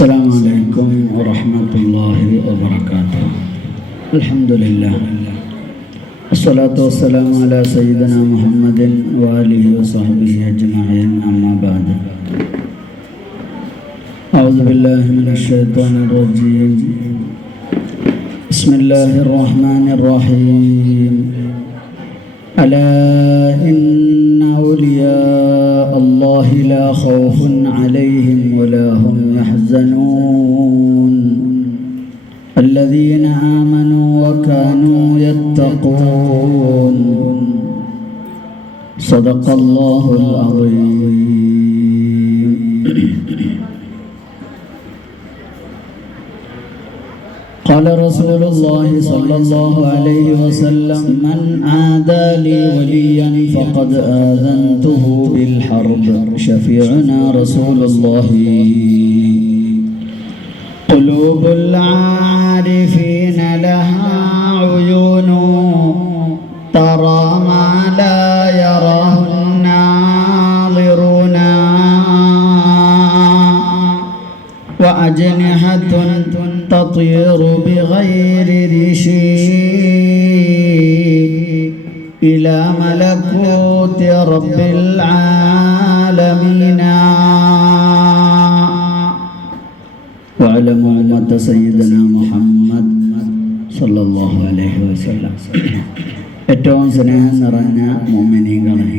السلام عليكم ورحمة الله وبركاته. الحمد لله والصلاة والسلام على سيدنا محمد وآله وصحبه أجمعين. أما بعد، أعوذ بالله من الشيطان الرجيم. بسم الله الرحمن الرحيم. ألا إن أولياء الله لا خوف عليهم ولا هم يحزنون الذين آمنوا وكانوا يتقون. صدق الله العظيم. قال رسول الله صلى الله عليه وسلم: من عادى لي وليا فقد آذنته بالحرب. شفيعنا رسول الله. قلوب العارفين لها عيون ترى ما لا يراه الناظرون، وأجنحة تطير بغير ريشي إلى ملكوت رب العالمين. وعلى أمة سيدنا محمد صلى الله عليه وسلم. ഏറ്റവും സ്നേഹം നിറഞ്ഞ മുഅ്മിനീങ്ങളെ,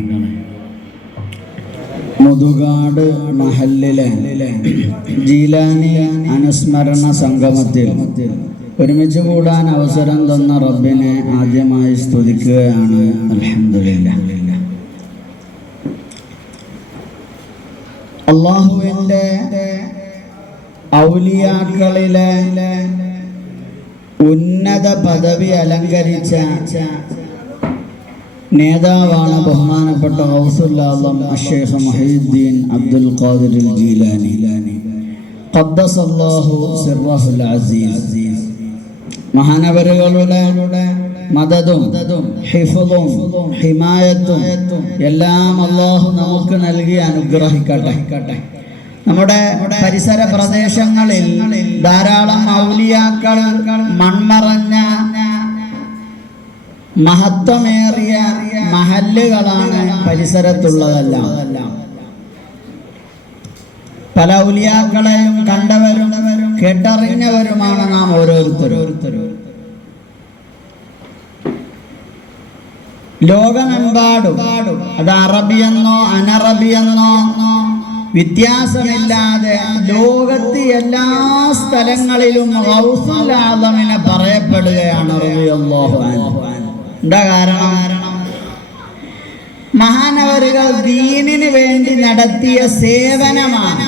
മുതുകാട് മഹല്ലിലെ ജീലാനി അനുസ്മരണ സംഗമത്തിൽ ഒരുമിച്ച് കൂടാൻ അവസരം തന്ന റബ്ബിനെ ആദ്യമായി സ്തുതിക്കുകയാണ്. അൽഹംദുലില്ലാഹ്. അല്ലാഹുവിൻ്റെ ഔലിയാക്കളിലെ ഉന്നത പദവി അലങ്കരിച്ച നേതാവാണ് ബഹുമാനപ്പെട്ട ഗൗസുൽ ആസം അഷ്ശൈഖ് മുഹീദ്ദീൻ അബ്ദുൽ ഖാദിർ ജീലാനി ഖദ്ദസല്ലാഹു സിർറഹുൽ അസീസ്. മഹാനവറുകളുടെ മദദും ഹിഫ്ളും ഹിമായത്തും എല്ലാം അല്ലാഹു നമുക്ക് നൽകി അനുഗ്രഹിക്കട്ടെ. നമ്മുടെ പരിസര പ്രദേശങ്ങളിൽ ധാരാളം ഔലിയാക്കൾ മൺമറഞ്ഞ മഹത്വമേറിയ മഹല്ലുകളാണ് പരിസരത്തുള്ളതെല്ലാം. പല ഔലിയാക്കളെയും കണ്ടവരും കേട്ടറിഞ്ഞവരുമാണ് നാം ഓരോരുത്തരും. ലോകമെമ്പാടും അത് അറബിയെന്നോ അനറബിയെന്നോ വ്യത്യാസമില്ലാതെ ലോകത്ത് എല്ലാ സ്ഥലങ്ങളിലും ഗൗസുൽ ആസമിനെ പറയപ്പെടുകയാണ് റളിയല്ലാഹു അൻഹു. എന്താ കാരണം? മഹാനവറുകൾ ദീനിന് വേണ്ടി നടത്തിയ സേവനമാണ്.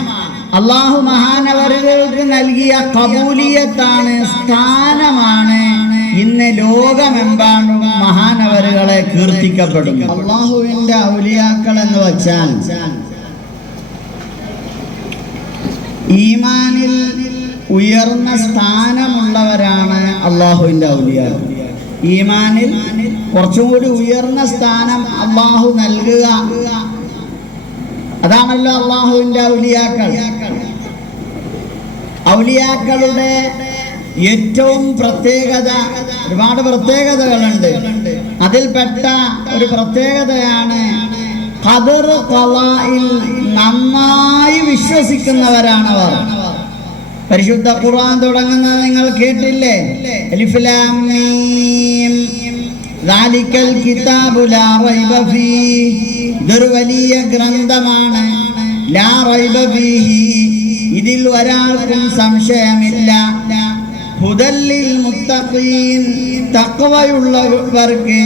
അല്ലാഹു മഹാനവറുകൾക്ക് നൽകിയ ഖബൂലിയത്താണ്, സ്ഥാനമാണ് ഇന്ന് ലോകമെമ്പാടും മഹാനവറുകളെ കീർത്തിക്കപ്പെടുന്നു. അല്ലാഹുവിൻ്റെ ഔലിയാക്കൾ എന്ന് വച്ചാൽ ഈമാനിൽ ഉയർന്ന സ്ഥാനമുള്ളവരാണ് അല്ലാഹുവിൻ്റെ ഔലിയാക്കൾ. ഈമാനിൽ കുറച്ചും കൂടി ഉയർന്ന സ്ഥാനം അല്ലാഹു നൽകുക, അതാണല്ലോ അല്ലാഹുവിൻ്റെ ഔലിയാക്കൾ. ഔലിയാക്കളുടെ ഏറ്റവും പ്രത്യേകത, ഒരുപാട് പ്രത്യേകതകളുണ്ട്. അതിൽപ്പെട്ട ഒരു പ്രത്യേകതയാണ് ഖദർ ഖളാഇൽ നന്നായി വിശ്വസിക്കുന്നവരാണവർ. പരിശുദ്ധ ഖുർആൻ തുടങ്ങുന്നത് നിങ്ങൾ കേട്ടില്ലേ? അലിഫ് ലാം മീം ദാലിക്കൽ കിതാബു ലാ റൈബ ഫീഹി. ഇതൊരു വലിയ ഗ്രന്ഥമാണ്. ലാ റൈബ ഫീഹി, ഇതിൽ ഒരാൾക്കും സംശയമില്ല. ഹുദല്ലിൽ മുത്തഖീൻ, തഖ്വയുള്ളവർക്ക്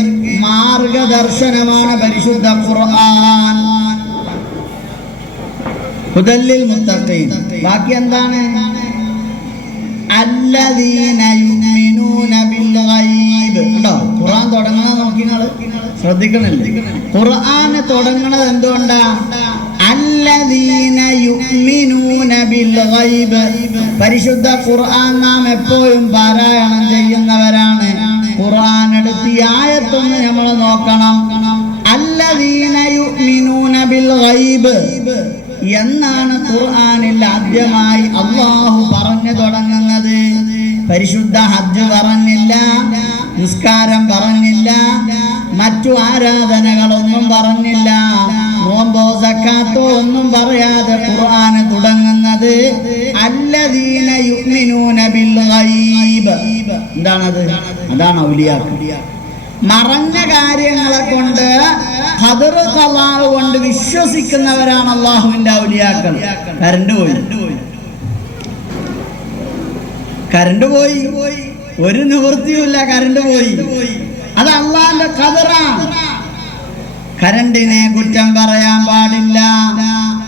മാർഗദർശനമാണ് പരിശുദ്ധ ഖുർആൻ. ഹുദല്ലിൽ മുത്തഖീൻ. ബാക്കി എന്താണ്? അല്ലദീന യുഅ്മിനൂന ബിൽ ഗൈബ്. ഉണ്ടോ? ഖുർആൻ തുടങ്ങണത് നോക്കി നിങ്ങൾ ശ്രദ്ധിക്കണില്ലേ? ഖുർആൻ തുടങ്ങണത് എന്തുകൊണ്ടാ? അല്ലദീന യുഅ്മിനൂന ബിൽ ഗൈബ്. പരിശുദ്ധ ഖുർആൻ നാം എപ്പോഴും പാരായണം ചെയ്യുന്നവരാണ്. ഖുർആൻ എടുത്ത് ആയത്തൊന്ന് നമ്മൾ നോക്കണം. അല്ലദീന യുഅ്മിനൂന ബിൽ ഗൈബ്. എന്നാണ് ഖുർആനിൽ ആദ്യമായി അല്ലാഹു പറഞ്ഞു തുടങ്ങുന്നത്. പരിശുദ്ധ ഹജ്ജ് പറഞ്ഞില്ല, നിസ്കാരം പറഞ്ഞില്ല, മറ്റു ആരാധനകളൊന്നും പറഞ്ഞില്ല, നോമ്പോ സക്കാത്തോ ഒന്നും പറയാതെ ഖുർആൻ തുടങ്ങുന്നത് അല്ലദീന യുഅ്മിനൂന ബിൽ ഗൈബ്. എന്താണത്? അതാണ് ഔലിയാക്കൾ. മറഞ്ഞ കാര്യങ്ങളെ കൊണ്ട് ഖദർ ഖലാ കൊണ്ട് വിശ്വസിക്കുന്നവരാണ് അല്ലാഹുവിന്റെ ഔലിയാക്കൾ. കറണ്ട് പോയി, ഒരു നിവൃത്തിയുമില്ല, കറണ്ട് പോയി. അത് അല്ലാഹുവിന്റെ ഖദറാണ്. കറണ്ടിനെ കുറ്റം പറയാൻ പാടില്ല,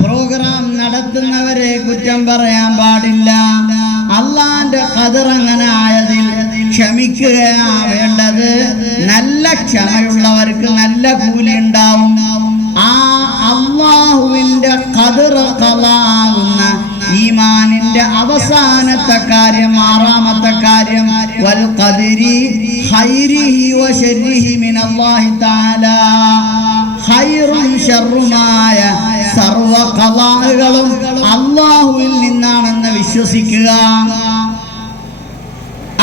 പ്രോഗ്രാം നടത്തുന്നവരെ കുറ്റം പറയാൻ പാടില്ല. അള്ളാന്റെ ഖദർ അങ്ങനെ ആയതിൽ ക്ഷമിക്കുകയാ വേണ്ടത്. നല്ല ക്ഷമയുള്ളവർക്ക് നല്ല കൂലി ഉണ്ടാവും. ആ അള്ളാഹുവിന്റെ ഖദർ ഖലാവുന്ന ഈമാനിന്റെ അവസാനത്തെ കാര്യം, ആറാമത്തെ കാര്യം, വൽ ഖദരി ഖൈരിഹി വശർരിഹി മിനല്ലാഹി തആല. ഖൈറും ശർറുമായ സർവ ഖലാകളും അല്ലാഹുവിൽ നിന്നാണെന്ന് വിശ്വസിക്കുക.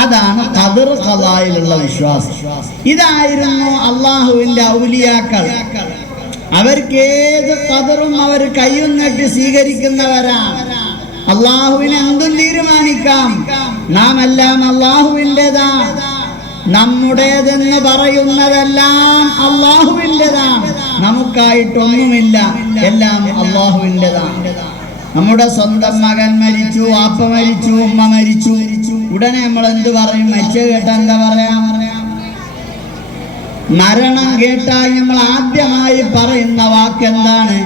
അതാണ് ഖദർ ഖലായിലുള്ള വിശ്വാസം. ഇതായിരുന്നു അല്ലാഹുവിന്റെ ഔലിയാക്കൾ. അവർക്ക് ഏത് ഖദറും അവർ കയ്യൊന്നിട്ട് സ്വീകരിക്കുന്നവരാണ്. അല്ലാഹുവിന് എന്തും തീരുമാനിക്കാം. നാം എല്ലാം അല്ലാഹുവിൻ്റെതാണ്. നമ്മുടേതെന്ന് പറയുന്നതെല്ലാം അല്ലാഹുവിൻ്റെതാണ്. നമുക്കായിട്ടൊന്നുമില്ല, എല്ലാം അല്ലാഹുവിൻ്റെതാണ്. നമ്മുടെ സ്വന്തം മകൻ മരിച്ചു, വാപ്പ മരിച്ചു, ഉമ്മ മരിച്ചു, ഉടനെ നമ്മൾ എന്ത് പറയും? മരിച്ച കേട്ടാ എന്താ പറയാ? മരണം കേട്ടാൽ നമ്മൾ ആദ്യമായി പറയുന്ന വാക്ക് എന്താണ്?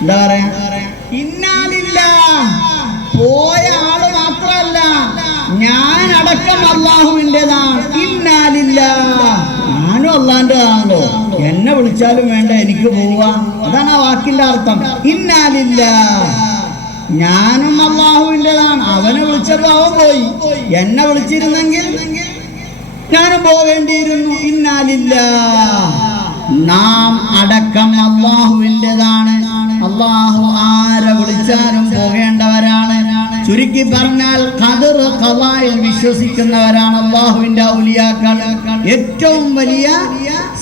എന്താ പറയാ? ഇന്നാലില്ലാഹ്. പോയ ആള് മാത്രല്ല, ഞാൻ അടക്കം അല്ലാഹുവിൻ്റെതാണ്. ഇന്നാലില്ലാഹ്. ഞാനും അല്ലാഹുവിൻ്റെതാണല്ലോ, എന്നെ വിളിച്ചാലും വേണ്ട, എനിക്ക് പോവാം. അതാണ് ആ വാക്കിന്റെ അർത്ഥം. ഇന്നാലില്ലാഹ്. ഞാനും അല്ലാഹുവിൻ്റെതാണ്. അവനെ വിളിച്ചപ്പോ അവൻ പോയി, എന്നെ വിളിച്ചിരുന്നെങ്കിൽ ഞാനും പോകേണ്ടിയിരുന്നു. ഇന്നാലില്ലാഹ്. നാം അടക്കം അല്ലാഹുവിൻ്റെതാണ്. അല്ലാഹു ആരെ വിളിച്ചാലും പോകേണ്ടവരാണ്. ചുരുക്കി പറഞ്ഞാൽ ഖദർ ഖലായിൽ വിശ്വസിക്കുന്നവരാണ് അല്ലാഹുവിന്റെ ഔലിയാക്കൾ. ഏറ്റവും വലിയ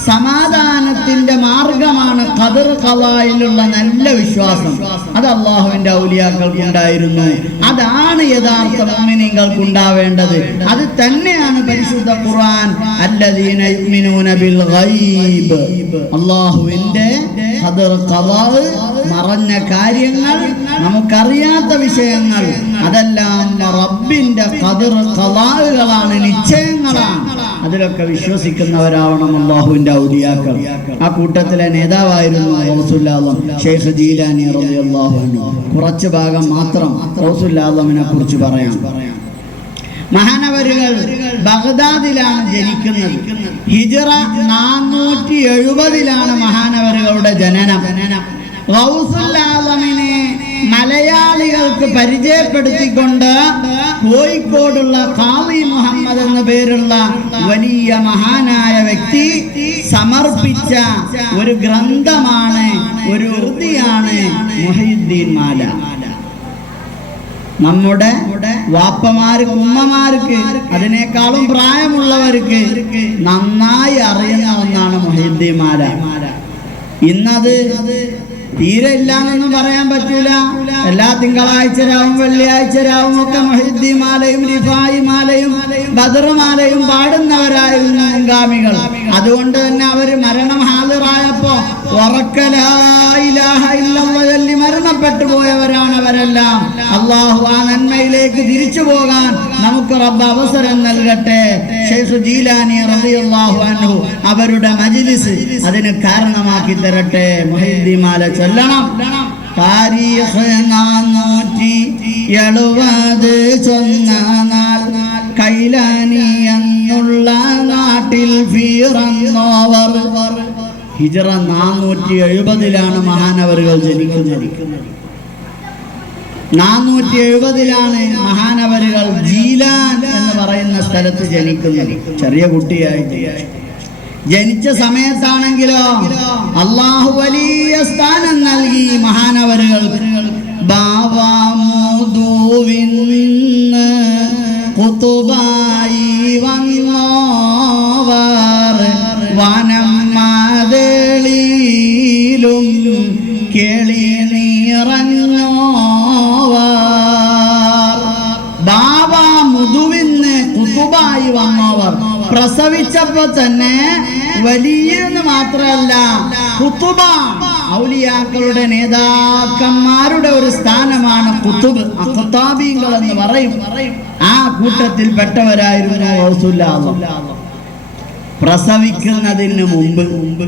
സമാധാനത്തിന്റെ മാർഗമാണ് ഖദർ ഖലായിലുള്ള നല്ല വിശ്വാസം. അത് അല്ലാഹുവിന്റെ ഔലിയാക്കൾക്ക് ഉണ്ടായിരുന്നു. അതാണ് യഥാർത്ഥ മുഅ്മിനീങ്ങൾക്ക് ഉണ്ടാവേണ്ടത്. അത് തന്നെയാണ് പരിശുദ്ധ ഖുർആൻ അല്ലദീന യുഅ്മിനൂന ബിൽ ഗൈബ്. അല്ലാഹുവിന്റെ ഖദർ ഖലാ, മറഞ്ഞ കാര്യങ്ങൾ, നമുക്കറിയാത്ത വിഷയങ്ങൾ, അതെല്ലാം റബ്ബിന്റെ ഖദർ ഖലാകളാണ്, നിശ്ചയങ്ങളാണ്. അതിലൊക്കെ വിശ്വസിക്കുന്നവരാവണം അല്ലാഹുവിന്റെ ഔലിയാക്കൾ. ആ കൂട്ടത്തിലെ നേതാവായിരുന്നു ഗൗസുൽ ആലം ശൈഖ് ജീലാനി റളിയല്ലാഹു അൻഹു. കുറച്ച് ഭാഗം മാത്രം ഗൗസുൽ ആലമിനെ കുറിച്ച് പറയാം. മഹാനവരുകൾ ബഗ്ദാദിലാണ് ജനിക്കുന്നത്. ഹിജ്റ 470 മഹാനവരുകളുടെ ജനനം. ഗൗസുൽ ആലമിനെ മലയാളികൾക്ക് പരിചയപ്പെടുത്തിക്കൊണ്ട് കോഴിക്കോടുള്ള ഖാദി മുഹമ്മദ് എന്ന പേരുള്ള വലിയ മഹാനായ വ്യക്തി സമർപ്പിച്ച ഒരു ഗ്രന്ഥമാണ്, ഒരു കൃതിയാണ് മുഹയ്യിദ്ദീൻ മാല. നമ്മുടെ വാപ്പമാർക്ക്, ഉമ്മമാർക്ക്, അതിനേക്കാളും പ്രായമുള്ളവർക്ക് നന്നായി അറിയുന്ന ഒന്നാണ് മുഹയ്യിദ്ദീൻ മാല. ഇന്നത് തീരെ ഇല്ലാന്നൊന്നും പറയാൻ പറ്റൂല. എല്ലാ തിങ്കളാഴ്ച രാവും വെള്ളിയാഴ്ച രാവും ഒക്കെ മുഹയ്യിദ്ദീൻ മാലയും റിഫായി മാലയും ബദർ മാലയും പാടുന്നവരായിരുന്നു മുൻഗാമികൾ. അതുകൊണ്ട് തന്നെ അവര് മരണം ഹാദിറായപ്പോ ഉറക്കലാ ഇലാഹ ഇല്ലല്ലാഹ് ചൊല്ലി മരണപ്പെട്ടു പോയവരാണ് അവരെല്ലാം. അല്ലാഹു ആ നന്മയിലേക്ക് തിരിച്ചു പോകാൻ നമുക്ക് റബ്ബ് അവസരം നൽകട്ടെ. ശൈഖ് ജീലാനി റളിയല്ലാഹു അൻഹു അവരുടെ മജ്ലിസ് അതിന് കാരണമാക്കി തരട്ടെ. മുഹയ്യിദ്ദീൻ മാല ചൊല്ലണം. താരീഖ് 470 ചൊന്ന നാൾ കൈലാനി എന്നുള്ള നാട്ടിൽ പിറന്നവർ. ഹിജ്റ 470 മഹാനവറുകൾ ജനിക്കുന്നത്. 470 മഹാനവറുകൾ ജീലാൻ എന്ന് പറയുന്ന സ്ഥലത്ത് ജനിക്കുന്നത്. ചെറിയ കുട്ടിയായിട്ട് ജനിച്ച സമയത്താണെങ്കിലോ അള്ളാഹു വലിയ സ്ഥാനം നൽകി മഹാനവരുകൾക്ക്. ബാവാമുദുവിന്ന് ഖുതുബായി വന്നോവർ വനം മദളിയിലും കേളി നിറഞ്ഞോവർ. ബാവാമുദുവിന്ന് ഖുതുബായി വന്നോവർ, പ്രസവിച്ചപ്പോ തന്നെ വലിയെന്ന് മാത്രമല്ല ഖുതുബ, ഔലിയാക്കളുടെ നേതാക്കന്മാരുടെ ഒരു സ്ഥാനമാണ് ഖുതുബ്. അഖ്താബീങ്ങൾ എന്ന് പറയും. ആ കൂട്ടത്തിൽ പെട്ടവരായിരുന്നു ഗൗസുല്ലാഹ്. പ്രസവിക്കുന്നതിന് മുമ്പ്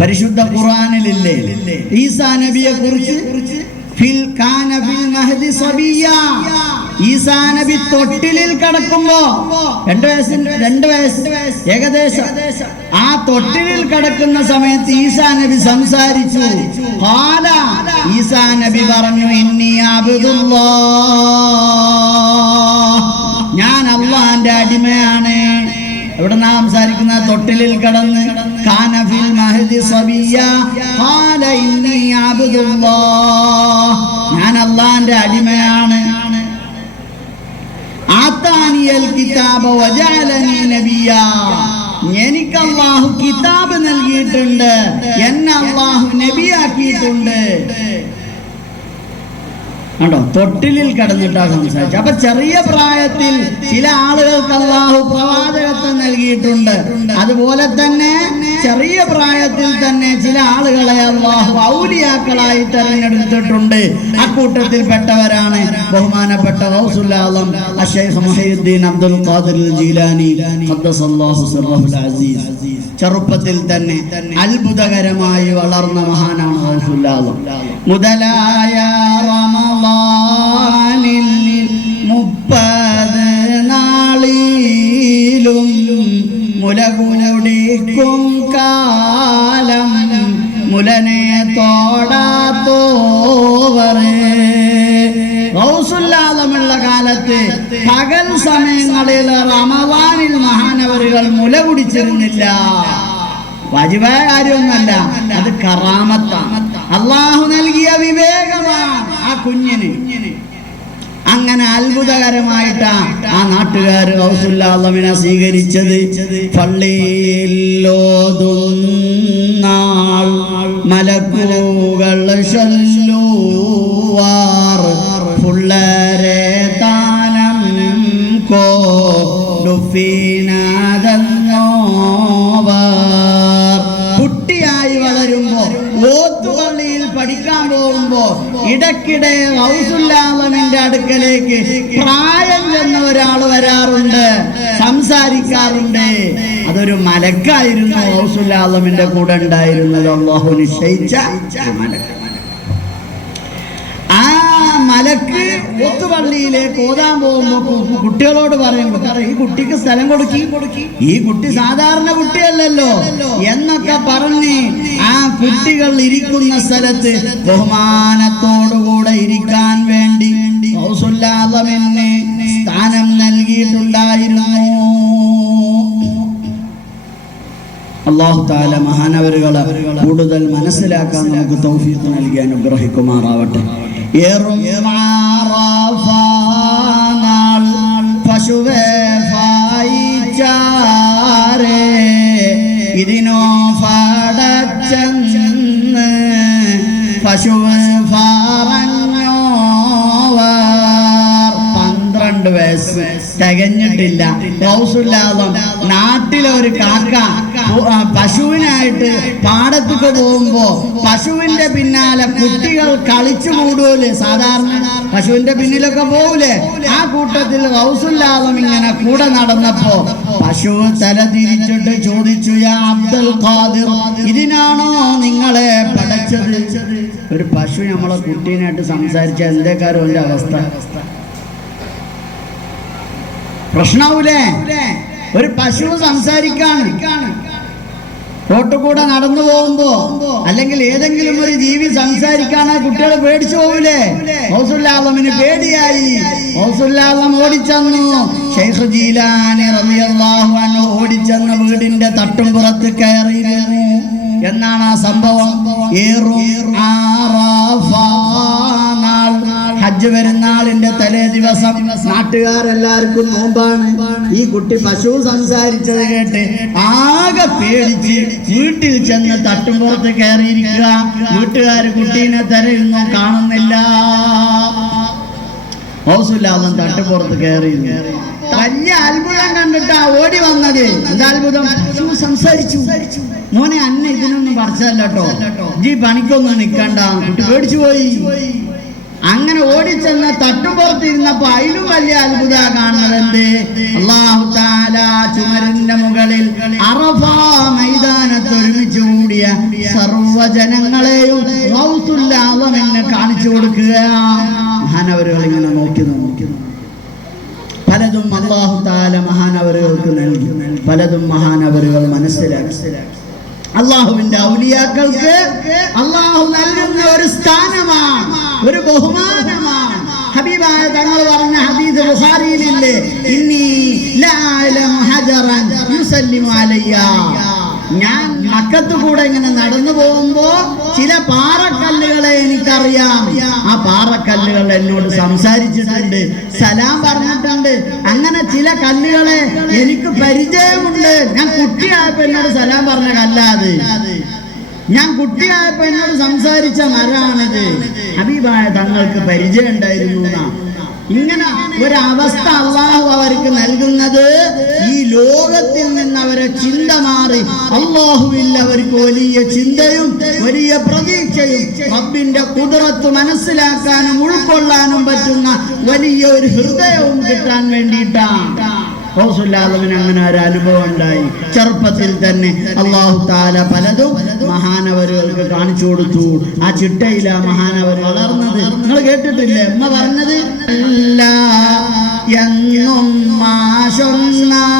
പരിശുദ്ധ ഖുർആനിലില്ലേ ഈസാ നബിയെ കുറിച്ച് ഈസാ നബി തൊട്ടിലിൽ കിടക്കുമ്പോ 2 വയസ്സ് ഏകദേശം, ആ തൊട്ടിലിൽ കിടക്കുന്ന സമയത്ത് ഈസാ നബി സംസാരിച്ചു. ഈസാ നബി പറഞ്ഞു, ഇന്നി അബ്ദുല്ലാഹ്, ഞാൻ അല്ലാഹുവിന്റെ അടിമയാണ്. എവിടെ നാം സംസാരിക്കുന്ന തൊട്ടിലിൽ കിടന്ന് കാന ഫിൽ മഹദി സബിയ ഖാല ഇന്നി അബ്ദുല്ലാഹ്, ഞാൻ അല്ലാഹുവിന്റെ അടിമയാണ്. ആതാനിയൽ കിതാബ വജഅലനി നബിയ, എനിക്ക് അല്ലാഹു കിതാബ് നൽകിയിട്ടുണ്ട്, എന്നെ അല്ലാഹു നബിയാക്കിയിട്ടുണ്ട്. കണ്ടോ, തൊട്ടിലിൽ കിടന്നിട്ടാ സംസാരിച്ചു. അപ്പൊ ചെറിയ പ്രായത്തിൽ ചില ആളുകൾക്ക് അല്ലാഹു പ്രവാചകത്വം നൽകിയിട്ടുണ്ട്. അതുപോലെ തന്നെ ചെറിയ പ്രായത്തിൽ തന്നെ ചില ആളുകളെ അല്ലാഹു ഔലിയാക്കളായി തെരഞ്ഞെടുത്തിട്ടുണ്ട്. അക്കൂട്ടത്തിൽ പെട്ടവരാണ് ബഹുമാനപ്പെട്ട ഗൗസുൽ ആലം അശ്ശൈഖ് മുഹയ്യിദ്ദീൻ അബ്ദുൽ ഖാദിർ ജീലാനി ഖദ്ദസല്ലാഹു സിർറഹുൽ അസീസ്. ചെറുപ്പത്തിൽ തന്നെ അത്ഭുതകരമായി വളർന്ന മഹാനാണ് ഗൗസുൽ ആലം. മുതലായ റമളാനിൽ 30 നാളിലും മുലകുടിക്കും കാലം മുലനെ തോടാത്തോവറ്. ഗൗസുൽ ആലമുള്ള കാലത്ത് പകൽ സമയങ്ങളിൽ റമളാനിൽ മഹാനവരുകൾ മുല കുടിച്ചിരുന്നില്ല. വാജിബായ കാര്യമൊന്നല്ല, അത് കറാമത്താണ്, അള്ളാഹു നൽകിയ വിവേകമാണ് ആ കുഞ്ഞിന്. അങ്ങനെ അത്ഭുതകരമായിട്ടാ ആ നാട്ടുകാർ ഗൗസുൽ ആലമിനെ സ്വീകരിച്ചത്. പള്ളിയിലോതുന്നാൾ മലക്കുകൾ ചൊല്ലുവാർ പുള്ളരെ താനം കോടുഫീനാദന്നോവർ. കുട്ടിയായി വളരുമ്പോ ഓത്തുപള്ളിയിൽ പഠിക്കാൻ പോകുമ്പോ ഇടയ്ക്കിടെ ഗൗസുൽ ആലമിന്റെ അടുക്കലേക്ക് പ്രായം ചെന്ന ഒരാൾ വരാറുണ്ട്, സംസാരിക്കാറുണ്ട്. അതൊരു മലക്കായിരുന്നു ഗൗസുൽ ആലമിന്റെ കൂടെ ഉണ്ടായിരുന്നത്, അല്ലാഹു നിശ്ചയിച്ച മലക്ക്. ആ മലക്ക് ഓത്തുപള്ളിയിലേക്ക് ഓതാൻ പോകുമ്പോ കുട്ടികളോട് പറയുമ്പോ, ഈ കുട്ടിക്ക് സ്ഥലം കൊടുക്കി, ഈ കുട്ടി സാധാരണ കുട്ടിയല്ലല്ലോ എന്നൊക്കെ പറഞ്ഞ് ആ കുട്ടികൾ ഇരിക്കുന്ന സ്ഥലത്ത് ബഹുമാനത്തോടുകൂടെ ഇരിക്കാൻ വേണ്ടി ഗൗസുൽ ആലമിന് സ്ഥാനം നൽകിയിട്ടുണ്ടായിരുന്നു. അല്ലാഹു തആല മഹാനവരുകളെ കൂടുതൽ മനസ്സിലാക്കാൻ നമുക്ക് തൗഫീഖ് നൽകി അനുഗ്രഹിക്കുമാറാവട്ടെ. പശുവേ ഫായിച്ചാരേ ഇതിനോ ഫടച്ചെന്ന് പശുവ് ഫറഞ്ഞോവർ. 12 വയസ്സ് തികഞ്ഞിട്ടില്ല. ഗൗസുൽ ആലം നാട്ടിലെ ഒരു കാക്ക പശുവിനായിട്ട് പാടത്തേക്ക് പോകുമ്പോ പശുവിന്റെ പിന്നാലെ കുട്ടികൾ കളിച്ചു കൂടുമല്ലേ, സാധാരണ പശുവിന്റെ പിന്നിലൊക്കെ പോകൂലേ, ആ കൂട്ടത്തിൽ ഗൗസുൽ ആലം ഇങ്ങനെ കൂടെ നടന്നപ്പോ പശു തല തിരിച്ചിട്ട് ചോദിച്ചു, യാ അബ്ദുൽ ഖാദിർ, ഇതിനാണോ നിങ്ങളെ പഠിച്ചത്? ഒരു പശു നമ്മളെ കുട്ടീനായിട്ട് സംസാരിച്ച എന്തേക്കാരോ അവസ്ഥ പ്രശ്നാവൂലേ? ഒരു പശു സംസാരിക്കാണ്, റോട്ടിൽ കൂടെ നടന്നു പോകുമ്പോ അല്ലെങ്കിൽ ഏതെങ്കിലും ഒരു ജീവി സംസാരിക്കാണ്, കുട്ടികൾ പേടിച്ചു പോകൂലേ? ഗൗസുൽ ആലമിന് പേടിയായി. ഗൗസുൽ ആലം ഓടിച്ചെന്നു. ശൈഖ് ജീലാനി റളിയല്ലാഹു അൻഹു ഓടിച്ചെന്ന വീടിന്റെ തട്ടുംപുറത്ത് കയറിയിരുന്നു എന്നാണ് ആ സംഭവം. ഹജ്ജ് പെരുന്നാളിന്റെ തലേ ദിവസം നാട്ടുകാരെല്ലാവർക്കും നോമ്പാണ്. ഈ കുട്ടി പശു സംസാരിച്ചത് കേട്ട് ആകെ പേടിച്ച് വീട്ടിൽ ചെന്ന് തട്ടുംപുറത്ത് കയറിയിരിക്കുക. വീട്ടുകാർ കുട്ടീനെ തിരയുന്നു, കാണുന്നില്ല. ഹൗസുല്ലാദം തട്ടുപുറത്ത് കയറിയിരുന്നു. വലിയ അത്ഭുതം കണ്ടിട്ടാ ഓടി വന്നത്. എന്താ അത്ഭുതം? സംസാരിച്ചു. മോനെ, അന്നെ ഇതിനൊന്നും പഠിച്ചല്ലോ കേട്ടോ, ഈ പണിക്കൊന്നും നിൽക്കണ്ട. കുട്ടി പേടിച്ചു പോയി. അങ്ങനെ ഓടിച്ചെന്ന് തട്ടുപുറത്തിരുന്നപ്പോ അതിലും വലിയ അത്ഭുത കാണുന്നത് എന്ത്? അല്ലാഹു തആല ചുമരിന്റെ മുകളിൽ അറഫാ മൈതാനത്ത് ഒരുമിച്ച് കൂടിയ സർവ്വജനങ്ങളെയും ഗൗസുൽ ആളമിനെ കാണിച്ചു കൊടുക്കുക. മഹാനവരുകൾ ഇങ്ങനെ നോക്കി പലതും അല്ലാഹു തആല മഹാനവരുകൾക്ക് നൽകി, പലതും മഹാനവരുകൾ മനസ്സിലാക്കി. അള്ളാഹുവിന്റെ ഔലിയാക്കൾക്ക് അള്ളാഹു നൽകുന്ന ഒരു സ്ഥാനമാണ്, ഒരു ബഹുമാനമാണ്. ഹബീബായ തങ്ങൾ പറഞ്ഞ ഹദീസ് ബുഖാരിയിലില്ലേ, ഇന്നി ലഅലമു ഹജറൻ യുസല്ലിമു അലയ്യ. ഞാൻ മക്കത്ത് കൂടെ ഇങ്ങനെ നടന്നു പോകുമ്പോ ചില പാറക്കല്ലുകളെ എനിക്കറിയാം. ആ പാറക്കല്ലുകൾ എന്നോട് സംസാരിച്ചിട്ടുണ്ട്, സലാം പറഞ്ഞിട്ടുണ്ട്. അങ്ങനെ ചില കല്ലുകളെ എനിക്ക് പരിചയമുണ്ട്. ഞാൻ കുട്ടിയായപ്പോ എന്നോട് സലാം പറഞ്ഞ കല്ലാത്, ഞാൻ കുട്ടിയായപ്പോ എന്നോട് സംസാരിച്ച മരാണിത്. ഹബീബായ തങ്ങൾക്ക് പരിചയം ഉണ്ടായിരുന്നു. ഇങ്ങനെ ഒരവസ്ഥ അള്ളാഹു അവർക്ക് നൽകുന്നത് ഈ ലോകത്തിൽ നിന്ന് അവരെ ചിന്ത മാറി അള്ളാഹുവിൽ അവർക്ക് വലിയ ചിന്തയും വലിയ പ്രതീക്ഷയും റബ്ബിന്റെ ഖുദ്റത്ത് മനസ്സിലാക്കാനും ഉൾക്കൊള്ളാനും പറ്റുന്ന വലിയ ഒരു ഹൃദയവും കിട്ടാൻ വേണ്ടിയിട്ടാണ്. റസൂലുള്ളാഹിന് അങ്ങനെ ഒരു അനുഭവം ഉണ്ടായി. ചെറുപ്പത്തിൽ തന്നെ അല്ലാഹു തആല പലതും മഹാനവരുകൾക്ക് കാണിച്ചു കൊടുത്തു. ആ ചിട്ടയില മഹാനവർ വളർന്നത്. നിങ്ങൾ കേട്ടിട്ടില്ലേ ഉമ്മ പറഞ്ഞത്? അല്ല എന്നും മാഷൊന്നാരെ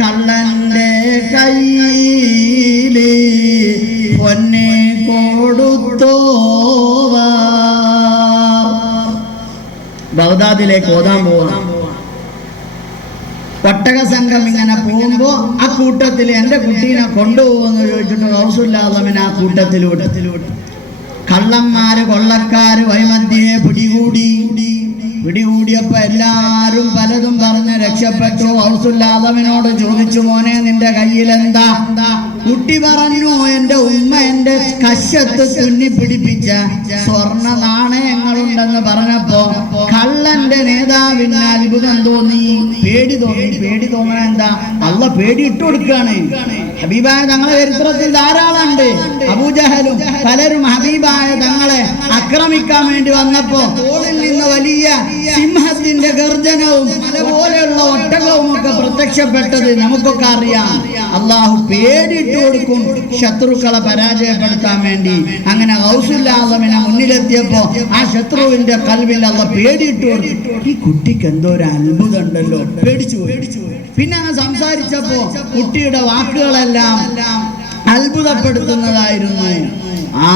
കള്ളന്റെ കയ്യില് പൊന്നെ കൊടുത്തോവാ. ബഗ്ദാദിലേക്ക് ഓതാൻ പോവാം. ഒട്ടക സംഘം ഇങ്ങനെ പോകുമ്പോ ആ കൂട്ടത്തിൽ എന്റെ കുട്ടീനെ കൊണ്ടുപോകുമെന്ന് ചോദിച്ചിട്ട് ഗൗസുല്ലാദമിനെ ആ കൂട്ടത്തിൽ വിട്ടു. കള്ളന്മാര് കൊള്ളക്കാര് വൈമധ്യേ പിടികൂടിയപ്പോ എല്ലാരും പലതും പറഞ്ഞ് രക്ഷപ്പെട്ടു. ഗൗസുല്ലാദമിനോട് ചോദിച്ചു, മോനെ നിന്റെ കയ്യിൽ എന്താ? കുട്ടി പറഞ്ഞു, എന്റെ ഉമ്മ എന്റെ കശത്ത് തുന്നി പിടിപ്പിച്ച സ്വർണ്ണ നാണയങ്ങളുണ്ടെന്ന് പറഞ്ഞപ്പോ കള്ളന്റെ നേതാവിന് അത്ഭുതം തോന്നി, പേടി തോന്നണ എന്താ? അള്ള പേടി ഇട്ടു കൊടുക്കുകയാണ്. ഹബീബായ തങ്ങളെ ചരിത്രത്തിൽ ധാരാളമുണ്ട്. അബൂജഹലും പലരും ഹബീബായ തങ്ങളെ ആക്രമിക്കാൻ വേണ്ടി വന്നപ്പോ തോളിൽ നിന്ന് വലിയ സിംഹത്തിന്റെ ഗർജനവും അതുപോലെയുള്ള ഒട്ടകവും ഒക്കെ പ്രത്യക്ഷപ്പെട്ടത് നമുക്കൊക്കെ അറിയാം. അള്ളാഹു പേടിയിട്ട് കൊടുക്കും ശത്രുക്കളെ പരാജയപ്പെടുത്താൻ വേണ്ടി. അങ്ങനെ ഗൗസുല്ലാദമിനെ മുന്നിലെത്തിയപ്പോ ആ ശത്രുവിന്റെ കൽവിൽ അള്ള പേടിയിട്ട് കൊടുക്കും. ഈ കുട്ടിക്ക് എന്തോ ഒരു അത്ഭുതം ഉണ്ടല്ലോ, പേടിച്ചു പോയി. പിന്നെ അങ്ങ് സംസാരിച്ചപ്പോ കുട്ടിയുടെ വാക്കുകളെല്ലാം അത്ഭുതപ്പെടുത്തുന്നതായിരുന്നു. ആ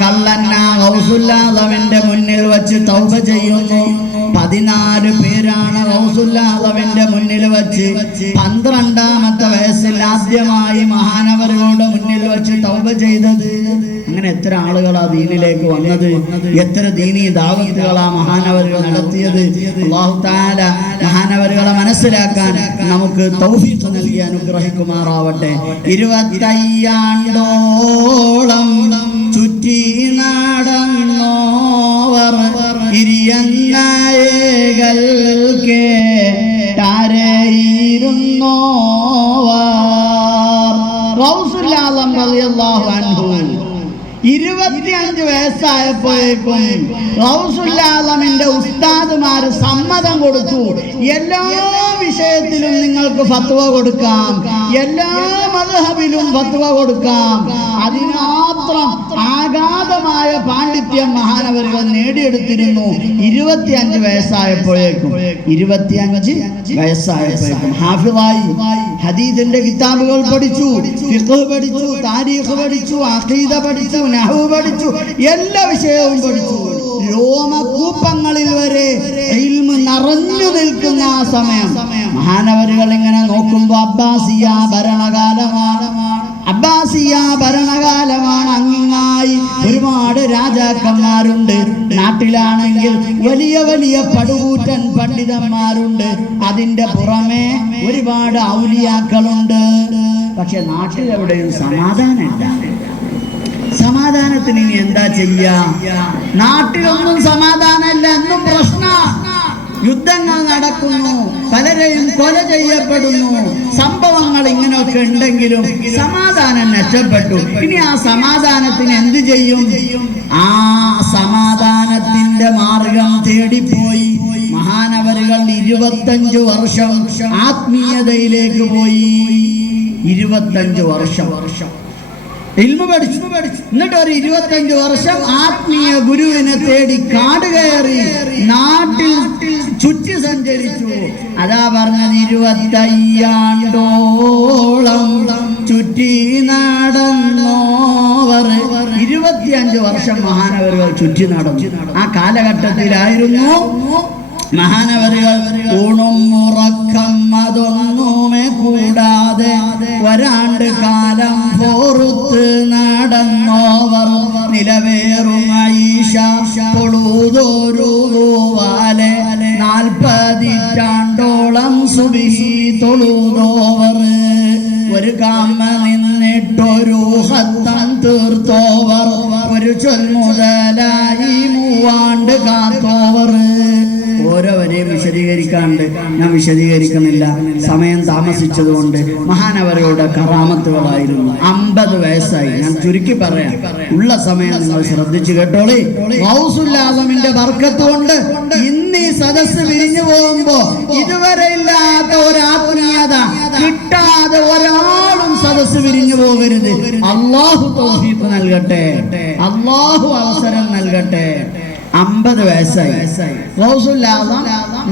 കള്ളൻ ആ ഗൗസുല്ലാദമിന്റെ മുന്നിൽ വെച്ച് തൗബ ചെയ്യുന്നു. 14 പേരാണ് ഗൗസുല്ലാദമിന്റെ മുന്നിൽ വെച്ച് 12ാമത്തെ വയസ്സിൽ ആദ്യമായി മഹാനവരുടെ മുന്നിൽ വെച്ച് തൗബ ചെയ്തത്. അങ്ങനെ എത്ര ആളുകളാ ദീനിലേക്ക് വന്നത്, എത്ര ദീനീ ദാവത്തുകളാ മഹാനവരുകൾ നടത്തിയത്. അല്ലാഹു തആല മഹാനവരുകളെ മനസ്സിലാക്കാൻ നമുക്ക് തൗഫീഖ് നൽകി അനുഗ്രഹിക്കുമാറാവട്ടെ. 25 ആണ്ടോളം ചുറ്റി നടന്നോവർ ഇരിയന്നായകൾക്ക് താരയിരുന്നോവർ. ഗൗസുല്ലാദം റളിയല്ലാഹു അൻഹു 25 വയസ്സായപ്പോഴേക്കും ഗൗസുല്ലാദമിന്റെ ഉസ്താദുമാര് സമ്മതം കൊടുത്തു. എല്ലാ വിഷയത്തിലും നിങ്ങൾക്ക് ഫത്വ കൊടുക്കാം, എല്ലാ മദ്ഹബിലും ഫത്വ കൊടുക്കാം. അതിനാത്രം ആഗാധമായ പാണ്ഡിത്യം മഹാനവരുകൾ നേടിയെടുത്തിരുന്നു. 25 വയസ്സായപ്പോഴേക്കും 25 വയസ്സായപ്പോഴേക്കും ഹാഫിളായി. ഹദീസിന്റെ കിതാബുകൾ പഠിച്ചു, ഫിഖ് പഠിച്ചു, താരീഖ് പഠിച്ചു, അഖീദ പഠിച്ചു, നഹ്വ് പഠിച്ചു, എല്ലാ വിഷയവും പഠിച്ചു. രോമകൂപ്പങ്ങളിൽ വരെ ഇൽമ് നിറഞ്ഞു നിൽക്കുന്ന ആ സമയം മഹാനവരുകൾ ഇങ്ങനെ നോക്കുമ്പോ അബ്ബാസിയ ഭരണകാലമാണ്. അങ്ങിങ്ങായി ഒരുപാട് രാജാക്കന്മാരുണ്ട്. നാട്ടിലാണെങ്കിൽ വലിയ വലിയ പടുകൂറ്റൻ പണ്ഡിതന്മാരുണ്ട്. അതിന്റെ പുറമെ ഒരുപാട് ഔലിയാക്കളുണ്ട്. പക്ഷെ നാട്ടിൽ എവിടെയും സമാധാനമില്ല. സമാധാനത്തിന് ഇനി എന്താ ചെയ്യാ? നാട്ടിലൊന്നും സമാധാനമില്ല, എന്നും പ്രശ്ന. യുദ്ധങ്ങൾ നടക്കുന്നു, പലരെയും കൊല ചെയ്യപ്പെടുന്നു. സംഭവങ്ങൾ ഇങ്ങനെയൊക്കെ ഉണ്ടെങ്കിലും സമാധാനം നഷ്ടപ്പെട്ടു. ഇനി ആ സമാധാനത്തിന് എന്ത് ചെയ്യും? ആ സമാധാനത്തിന്റെ മാർഗം തേടിപ്പോയി മഹാനവരുകൾ 25 വർഷം ആത്മീയതയിലേക്ക് പോയി. 25 വർഷം ഇൽമു പഠിച്ചു. എന്നിട്ട് ഒരു 25 വർഷം ആത്മീയ ഗുരുവിനെ തേടി കാട് കയറി നാട്ടിൽ ചുറ്റി സഞ്ചരിച്ചു. അതാ പറഞ്ഞത് 25 ആണ്ടോളം ചുറ്റി നടന്നോവർ. 25 വർഷം മഹാനവരുകൾ ചുറ്റി നടന്നു. ആ കാലഘട്ടത്തിലായിരുന്നു മഹാനവരുകൾ ഊണും ഉറക്കം അതൊന്നുമേ കൂടാതെ വരാണ്ട് കാലം പോറുത്ത് നടന്നോവർ. നിലവേറും ഐഷ തൊഴുതോരുവാലെ 40 ആണ്ടോളം സുബിഹി തൊഴുതോവർ. ഒരു കാമ നിന്നിട്ടൊരു ഹത്തം തീർത്തോവർ. ഒരു ചൊൽമുതലായി 3 ആണ്ട് കാത്തോവർ. ഓരോവരെയും വിശദീകരിക്കാണ്ട് ഞാൻ വിശദീകരിക്കുന്നില്ല, സമയം താമസിച്ചതുകൊണ്ട്. മഹാനവരുടെ കറാമത്തുകളായിരുന്നു. 50 വയസ്സായി. ഞാൻ ചുരുക്കി പറയാം, ഉള്ള സമയം നിങ്ങൾ ശ്രദ്ധിച്ചു കേട്ടോളി. ഗൗസുൽ ആസമിന്റെ ബർക്കത്ത് കൊണ്ട് ഇന്ന് ഈ സദസ്സ് പിരിഞ്ഞു പോകുമ്പോ ഇതുവരെ ഇല്ലാത്ത ഒരു ആത്മീയത കിട്ടാതെ ഒരാളും സദസ്സ് പിരിഞ്ഞു പോകരുത്. അള്ളാഹു തൗഫീഖ് നൽകട്ടെ, അള്ളാഹു അവസരം നൽകട്ടെ. 50 വയസ്സായി. ഗൗസുൽ ആസം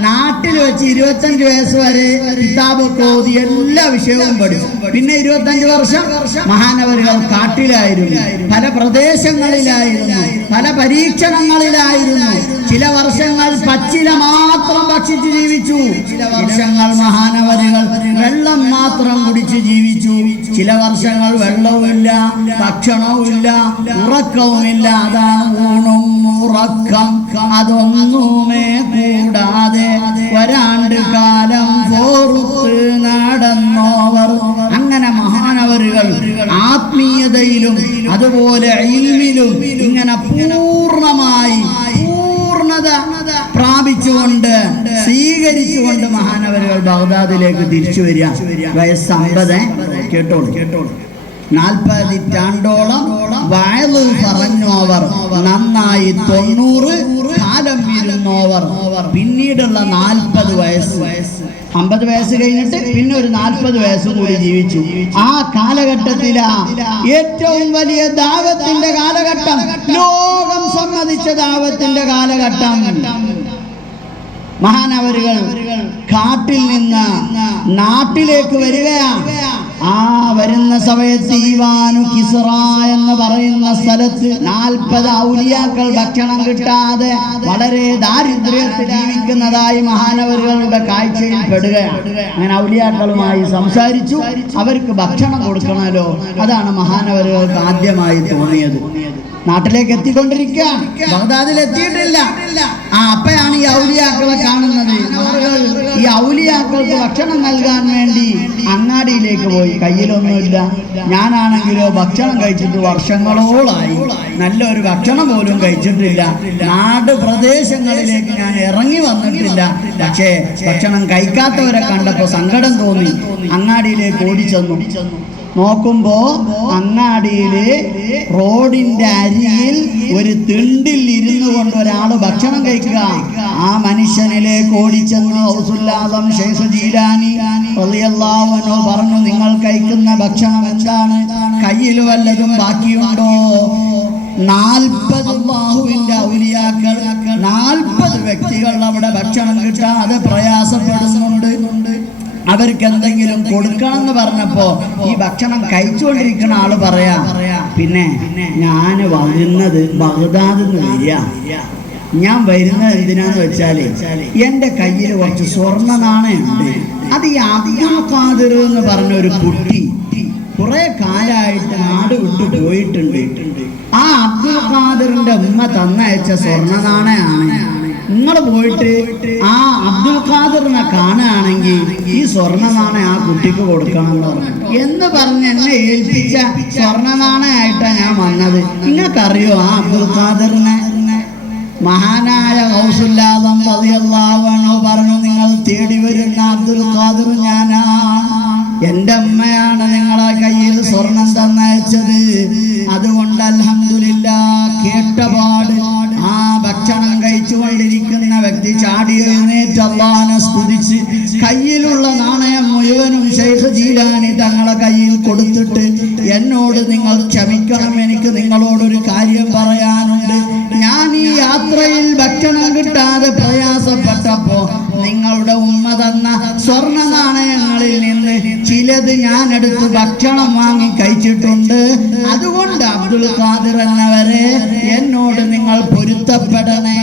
നാട്ടിൽ വെച്ച് 25 വയസ്സ് വരെ കിതാബൊക്കെ ഓതി എല്ലാ വിഷയവും പഠിച്ചു. പിന്നെ 25 വർഷം മഹാനവരുകൾ കാട്ടിലായിരുന്നു, പല പ്രദേശങ്ങളിലായിരുന്നു, പല പരീക്ഷണങ്ങളിലായിരുന്നു. ചില വർഷങ്ങൾ പച്ചില മാത്രം ഭക്ഷിച്ച് ജീവിച്ചു. ചില വർഷങ്ങൾ മഹാനവരുകൾ വെള്ളം മാത്രം കുടിച്ച് ജീവിച്ചു. ചില വർഷങ്ങൾ വെള്ളവുമില്ല, ഭക്ഷണവുമില്ല, ഉറക്കവുമില്ല. അതാണ് ഊണും ഉറക്കം അതൊന്നുമേ കൂടാതെ വരാണ്ട് കാലം പോറുത്ത് നടന്നോവർ. അങ്ങനെ മഹാനവരുകൾ ആത്മീയതയിലും അതുപോലെ ഇൽമിലും ഇങ്ങനെ പൂർണ്ണമായി പൂർണ്ണത പ്രാപിച്ചുകൊണ്ട് സ്വീകരിച്ചുകൊണ്ട് മഹാനവരുകൾ ബഗ്ദാദിലേക്ക് തിരിച്ചു വരിക. വയസ്സ് 50. കേട്ടോളൂ 40 ആണ്ടോളം വയലു പറഞ്ഞോവർ. നന്നായി 90 കാലം ഇരുന്നോവർ. പിന്നീടുള്ള 40 വയസ്സ്, 50 വയസ്സ് കഴിഞ്ഞിട്ട് പിന്നെ ഒരു 40 വയസ്സ് കൂടി ജീവിച്ചു. ആ കാലഘട്ടത്തിലാ ഏറ്റവും വലിയ ദാവത്തിന്റെ കാലഘട്ടം, ലോകം സമ്മതിച്ച ദാവത്തിന്റെ കാലഘട്ടം. മഹാനവരുകൾ കാട്ടിൽ നിന്ന് നാട്ടിലേക്ക് വരികയാണ്. ആ വരുന്ന സമയത്ത് ഈവാനു കിസ്റ എന്ന് പറയുന്ന സ്ഥലത്ത് 40 ഔലിയാക്കൾ ഭക്ഷണം കിട്ടാതെ വളരെ ദാരിദ്ര്യത്തിൽ ജീവിക്കുന്നതായി മഹാനവരുകളുടെ കാഴ്ചയിൽ പെടുകയാണ്. അങ്ങനെ ഔലിയാക്കളുമായി സംസാരിച്ചു. അവർക്ക് ഭക്ഷണം കൊടുക്കണമല്ലോ. അതാണ് മഹാനവരുകൾക്ക് ആദ്യമായി തോന്നിയത്. നാട്ടിലേക്ക് എത്തിക്കൊണ്ടിരിക്കുക, ബഗ്ദാദിൽ എത്തിയിട്ടില്ല. അപ്പയാണ് ഈ ഔലിയാക്കളെ കാണുന്നത്. ഈ ഔലിയാക്കൾക്ക് ഭക്ഷണം നൽകാൻ വേണ്ടി അങ്ങാടിയിലേക്ക് പോയി. കയ്യിലൊന്നുമില്ല. ഞാനാണെങ്കിലോ ഭക്ഷണം കഴിച്ചിട്ട് വർഷങ്ങളോളായി, നല്ലൊരു ഭക്ഷണം പോലും കഴിച്ചിട്ടില്ല. നാട് പ്രദേശങ്ങളിലേക്ക് ഞാൻ ഇറങ്ങി വന്നിട്ടില്ല. പക്ഷേ ഭക്ഷണം കഴിക്കാത്തവരെ കണ്ടപ്പോ സങ്കടം തോന്നി. അങ്ങാടിയിലേക്ക് ഓടിച്ചെന്നു. നോക്കുമ്പോ അങ്ങാടിയില് റോഡിന്റെ അരിയിൽ ഒരു തിണ്ടിൽ ഇരുന്നു കൊണ്ട് ഒരാള് ഭക്ഷണം കഴിക്കുക. ആ മനുഷ്യനിലേക്ക് ഓടിച്ചെന്ന് ഗൗസുൽ ആസം ശൈഖ് ജീലാനി റളിയല്ലാഹു അൻഹു പറഞ്ഞു, നിങ്ങൾ കഴിക്കുന്ന ഭക്ഷണം എന്താണ്? കയ്യിൽ വല്ലതും ബാക്കിയുണ്ടോ? 40 അല്ലാഹുവിന്റെ ഔലിയാക്കൾ, 40 വ്യക്തികൾ അവിടെ ഭക്ഷണം കിട്ടാതെ പ്രയാസപ്പെടുന്നുണ്ട്. അവർക്ക് എന്തെങ്കിലും കൊടുക്കണം എന്ന് പറഞ്ഞപ്പോ ഈ ഭക്ഷണം കഴിച്ചുകൊണ്ടിരിക്കുന്ന ആള് പറയാ, പിന്നെ ഞാൻ വരുന്നത് ബഗ്ദാദിൽ നിന്ന് വരിക. ഞാൻ വരുന്നത് എന്തിനാന്ന് വെച്ചാല് എന്റെ കയ്യിൽ കുറച്ച് സ്വർണ്ണ നാണയുണ്ട്. അത് ഈ അബ്ദുൽ ഖാദിർ എന്ന് പറഞ്ഞ ഒരു കുട്ടി കുറെ കാലമായിട്ട് നാട് വിട്ടു പോയിട്ടുണ്ട്. ആ അബ്ദുൽ ഖാദിറിന്റെ ഉമ്മ തന്നയച്ച സ്വർണ്ണ നാണയാണ്. നിങ്ങൾ പോയിട്ട് ആ അബ്ദുൽ ഖാദിറിനെ കാണുകയാണെങ്കിൽ ഈ സ്വർണ്ണ നാണയം ആ കുട്ടിക്ക് കൊടുക്കണം എന്ന് പറഞ്ഞ് എന്നെ ഏൽപ്പിച്ച സ്വർണ്ണ നാണയമായിട്ടാണ് ഞാൻ വന്നത്. നിങ്ങൾക്കറിയോ ആ അബ്ദുൽ ഖാദിറിനെ? മഹാനായ ഗൗസുൽ ആദം റളിയല്ലാഹു അൻഹു പറഞ്ഞു, നിങ്ങൾ തേടി വരുന്ന അബ്ദുൽ ഖാദിർ ഞാനാണ്. എൻ്റെ അമ്മയാണ് നിങ്ങളെ കയ്യിൽ സ്വർണം തന്നയച്ചത്. അതുകൊണ്ട് അൽഹംദുലില്ലാഹ് കേട്ടപാട് ആ ഭക്ഷണം കഴിച്ചുകൊണ്ടിരിക്കുന്ന വ്യക്തി ചാടി എഴുന്നേറ്റ് അല്ലാഹുവിനെ സ്തുതിച്ച് കയ്യിലുള്ള നാണയം മുഴുവനും ശൈഖ് ജീലാനി തങ്ങളെ കയ്യിൽ കൊടുത്തിട്ട്, എന്നോട് നിങ്ങൾ ക്ഷമിക്കണം, എനിക്ക് നിങ്ങളോടൊരു കാര്യം പറയാനുണ്ട്. ഞാൻ ഈ യാത്രയിൽ ഭക്ഷണം കിട്ടാതെ പ്രയാസപ്പെട്ടപ്പോ നിങ്ങളുടെ ഉമ്മ തന്ന സ്വർണ്ണ നാണയങ്ങളിൽ നിന്ന് ചിലത് ഞാൻ എടുത്ത് ഭക്ഷണം വാങ്ങി കഴിച്ചിട്ടുണ്ട്. അതുകൊണ്ട് അബ്ദുൽ ഖാദിർ എന്നവരെ എന്നോട് നിങ്ങൾ പൊരുത്തപ്പെടണേ.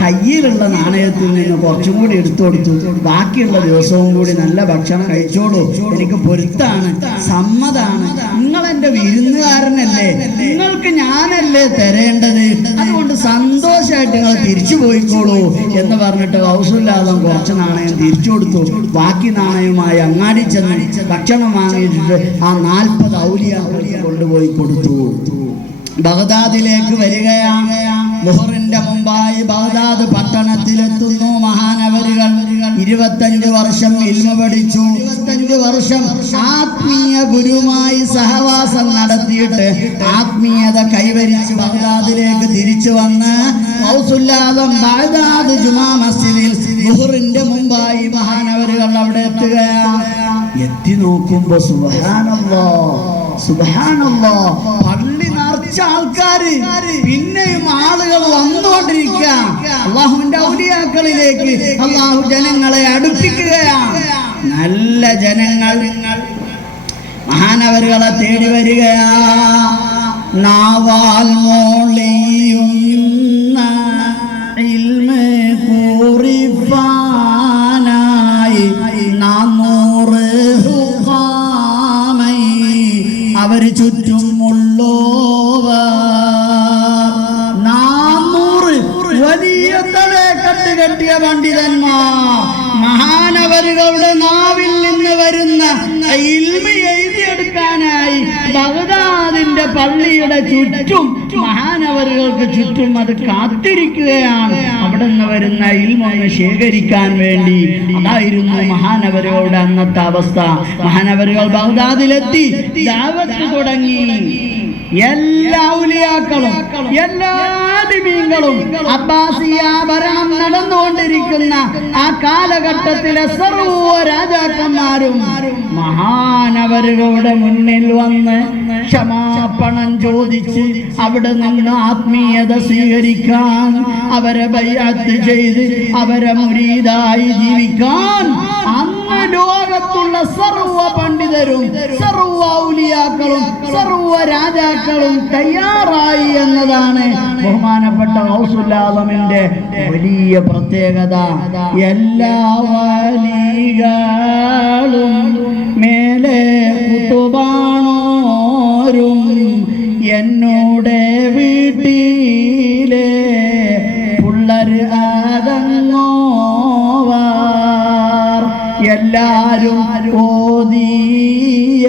കയ്യിലുള്ള നാണയത്തിൽ നിന്ന് കുറച്ചും കൂടി എടുത്തു കൊടുത്തു, ബാക്കിയുള്ള ദിവസവും കൂടി നല്ല ഭക്ഷണം കഴിച്ചോളൂ, എനിക്ക് പൊരുത്താണ്, സമ്മതാണ്. നിങ്ങൾ എൻ്റെ വിരുന്നുകാരനല്ലേ, നിങ്ങൾക്ക് ഞാനല്ലേ തരേണ്ടത്, അതുകൊണ്ട് സന്തോഷമായിട്ട് നിങ്ങൾ തിരിച്ചു പോയിക്കോളൂ എന്ന് പറഞ്ഞിട്ട് ഗൗസുൽ ആദം കുറച്ച് നാണയം തിരിച്ചു കൊടുത്തു. ബാക്കി നാണയവുമായി അങ്ങാടി ചെന്ന് ഭക്ഷണം വാങ്ങിയിട്ട് ആ 40 ഔലിയാക്കൾക്ക് കൊണ്ടുപോയി കൊടുത്തു. ബഗ്ദാദിലേക്ക് വരികയാണ്. മുഹറിന്റെ മുമ്പായി ബഗ്ദാദ് പട്ടണത്തിലെത്തുന്നു മഹാനവരുകൾ. 25 വർഷം ഇൽമ പഠിച്ചു. 25 വർഷം ആത്മീയ ഗുരുവുമായി സഹവാസം നടത്തിയിട്ട് ആത്മീയത കൈവരിച്ച് ബഗ്ദാദിലേക്ക് തിരിച്ചു വന്ന് ഗൗസുൽ ആദം ബഗ്ദാദ് ജുമാ മസ്ജിദിൽ മുഹറിന്റെ മുമ്പായി മഹാനവരുകൾ അവിടെ എത്തുകയാണ്. എത്തി നോക്കുമ്പോ സുബ്ഹാനല്ലാഹ് പള്ളി നിറച്ച ആൾക്കാര്, പിന്നെയും ആളുകൾ വന്നുകൊണ്ടിരിക്കുക. അല്ലാഹുവിന്റെ ഔലിയാക്കളിലേക്ക് അല്ലാഹു ജനങ്ങളെ അടുപ്പിക്കുകയാണ്. നല്ല ജനങ്ങൾ മഹാനവരുകളെ തേടി വരികയാ. നാവാൽ മോളിയുന്ന ഇൽമ കുറിപ്പാനായി 400 അവർ ചുറ്റുമുള്ളോവർ 400 വലിയ തലക്കെട്ട് കെട്ടിയ പണ്ഡിതന്മാർ മഹാനവരുകളുടെ നാവിൽ നിന്ന് വരുന്ന ഇൽമ എഴുതിയെടുക്കാനായി ബഗ്ദാദിന്റെ പള്ളിയുടെ ചുറ്റും മഹാനവരുകൾക്ക് ചുറ്റും അത് കാത്തിരിക്കുകയാണ്. അവിടെ നിന്ന് വരുന്ന ഇൽമൊന്ന് ശേഖരിക്കാൻ വേണ്ടി. അതായിരുന്നു മഹാനവരുകളുടെ അന്നത്തെ അവസ്ഥ. മഹാനവരുകൾ ബഗ്ദാദിലെത്തി ദഅവത്ത് തുടങ്ങി. എല്ലാ ഔലിയാക്കളും എല്ലാ ദിബീങ്ങളും അബ്ബാസിയ ഭരണം നടന്നുകൊണ്ടിരിക്കുന്ന ആ കാലഘട്ടത്തിലെ സർവ്വ രാജാക്കന്മാരും മഹാനവരുകളുടെ മുന്നിൽ വന്ന് ക്ഷമാപണം ചോദിച്ച് അവിടെ നിന്ന് ആത്മീയത സ്വീകരിക്കാൻ, അവരെ ബൈഅത്ത് ചെയ്ത് അവരെ മുരീദായി ജീവിക്കാൻ അന്ന് ലോകത്തുള്ള സർവ്വ പണ്ഡിതരും സർവ്വ ഔലിയാക്കളും സർവ്വ രാജാക്കളും തയ്യാറായി എന്നതാണ് ബഹുമാനപ്പെട്ട ഗൗസുൽ ആദമിന്റെ വലിയ പ്രത്യേകത. എല്ലാ വലികളും മേലെ കുതുബാണോരും എന്നോടെ വീട്ടിലെ പുള്ളര് അതങ്ങോവാർ എല്ലാരും ഓതിയ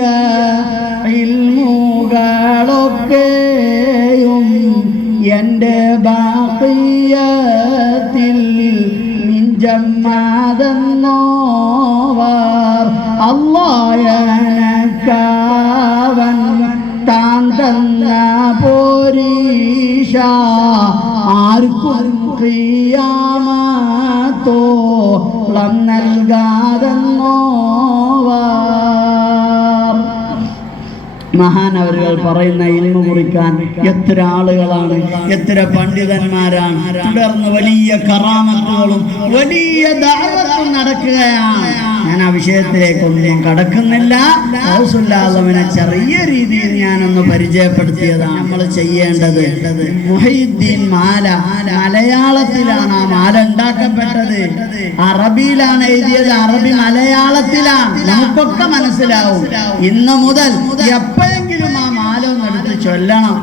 ഇൽമുകളൊക്കെയും എൻ്റെ ബാഖിയത്തിൽ മിഞ്ചമ്മാതെന്നോവാർ അല്ലാഹനക്കാവൻ താൻ തന്ന പോരീഷ ആർക്കും ഖിയാമത്തോളം നൽകാതെന്നോവാർ. മഹാനവരുകൾ പറയുന്ന ഇൽമ കുറിക്കാൻ എത്ര ആളുകളാണ്, എത്ര പണ്ഡിതന്മാരാണ്. തുടർന്ന് വലിയ കറാമത്തുകളും വലിയ ദഅവത്തും നടക്കുകയാണ്. ഞാൻ ആ വിഷയത്തിലേക്കൊന്നും കടക്കുന്നില്ല. ഗൗസുൽ ആലമിനെ ചെറിയ രീതിയിൽ ഞാനൊന്ന് പരിചയപ്പെടുത്തിയതാണ്. നമ്മൾ ചെയ്യേണ്ടത് മുഹീദ്ദീൻ മാല മലയാളത്തിലാണ് ആ മാല ഉണ്ടാക്കപ്പെട്ടത്. അറബിയിലാണ് എഴുതിയത്, അറബി മലയാളത്തിലാണ്, നമുക്കൊക്കെ മനസ്സിലാവും. ഇന്ന് മുതൽ എപ്പോഴെങ്കിലും ആ മാല ഒന്ന് എടുത്ത് ചൊല്ലണം.